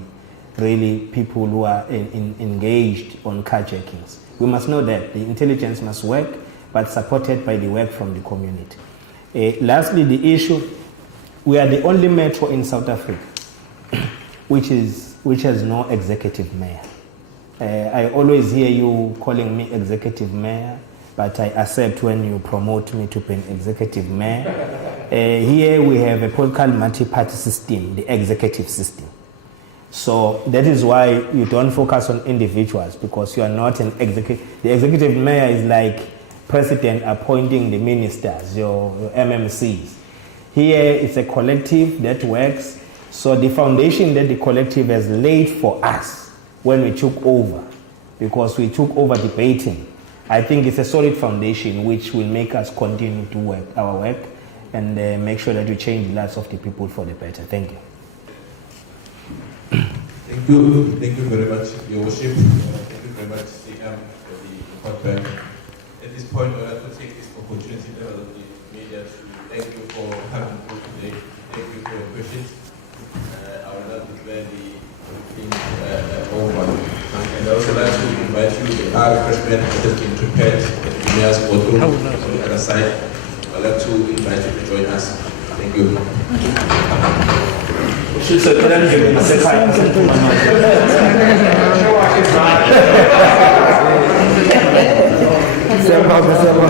really people who are engaged on carjackings. We must know that the intelligence must work, but supported by the work from the community. Lastly, the issue, we are the only metro in South Africa which has no executive mayor. I always hear you calling me executive mayor, but I accept when you promote me to be an executive mayor. Here we have a political multi-party system, the executive system. So that is why you don't focus on individuals, because you are not an executive. The executive mayor is like president appointing the ministers, your MMCs. Here it's a collective that works. So the foundation that the collective has laid for us when we took over, because we took over debating, I think it's a solid foundation which will make us continue to work our work and make sure that we change the lives of the people for the better. Thank you. Thank you very much, Your Worship. Thank you very much, CM, for the feedback. At this point, I'd like to take this opportunity to the media to thank you for coming through today. Thank you for your questions. I would like to declare the meeting over. And I would also like to invite you to our refreshment that has been prepared at the mayor's boardroom on the other side. I'd like to invite you to join us. Thank you.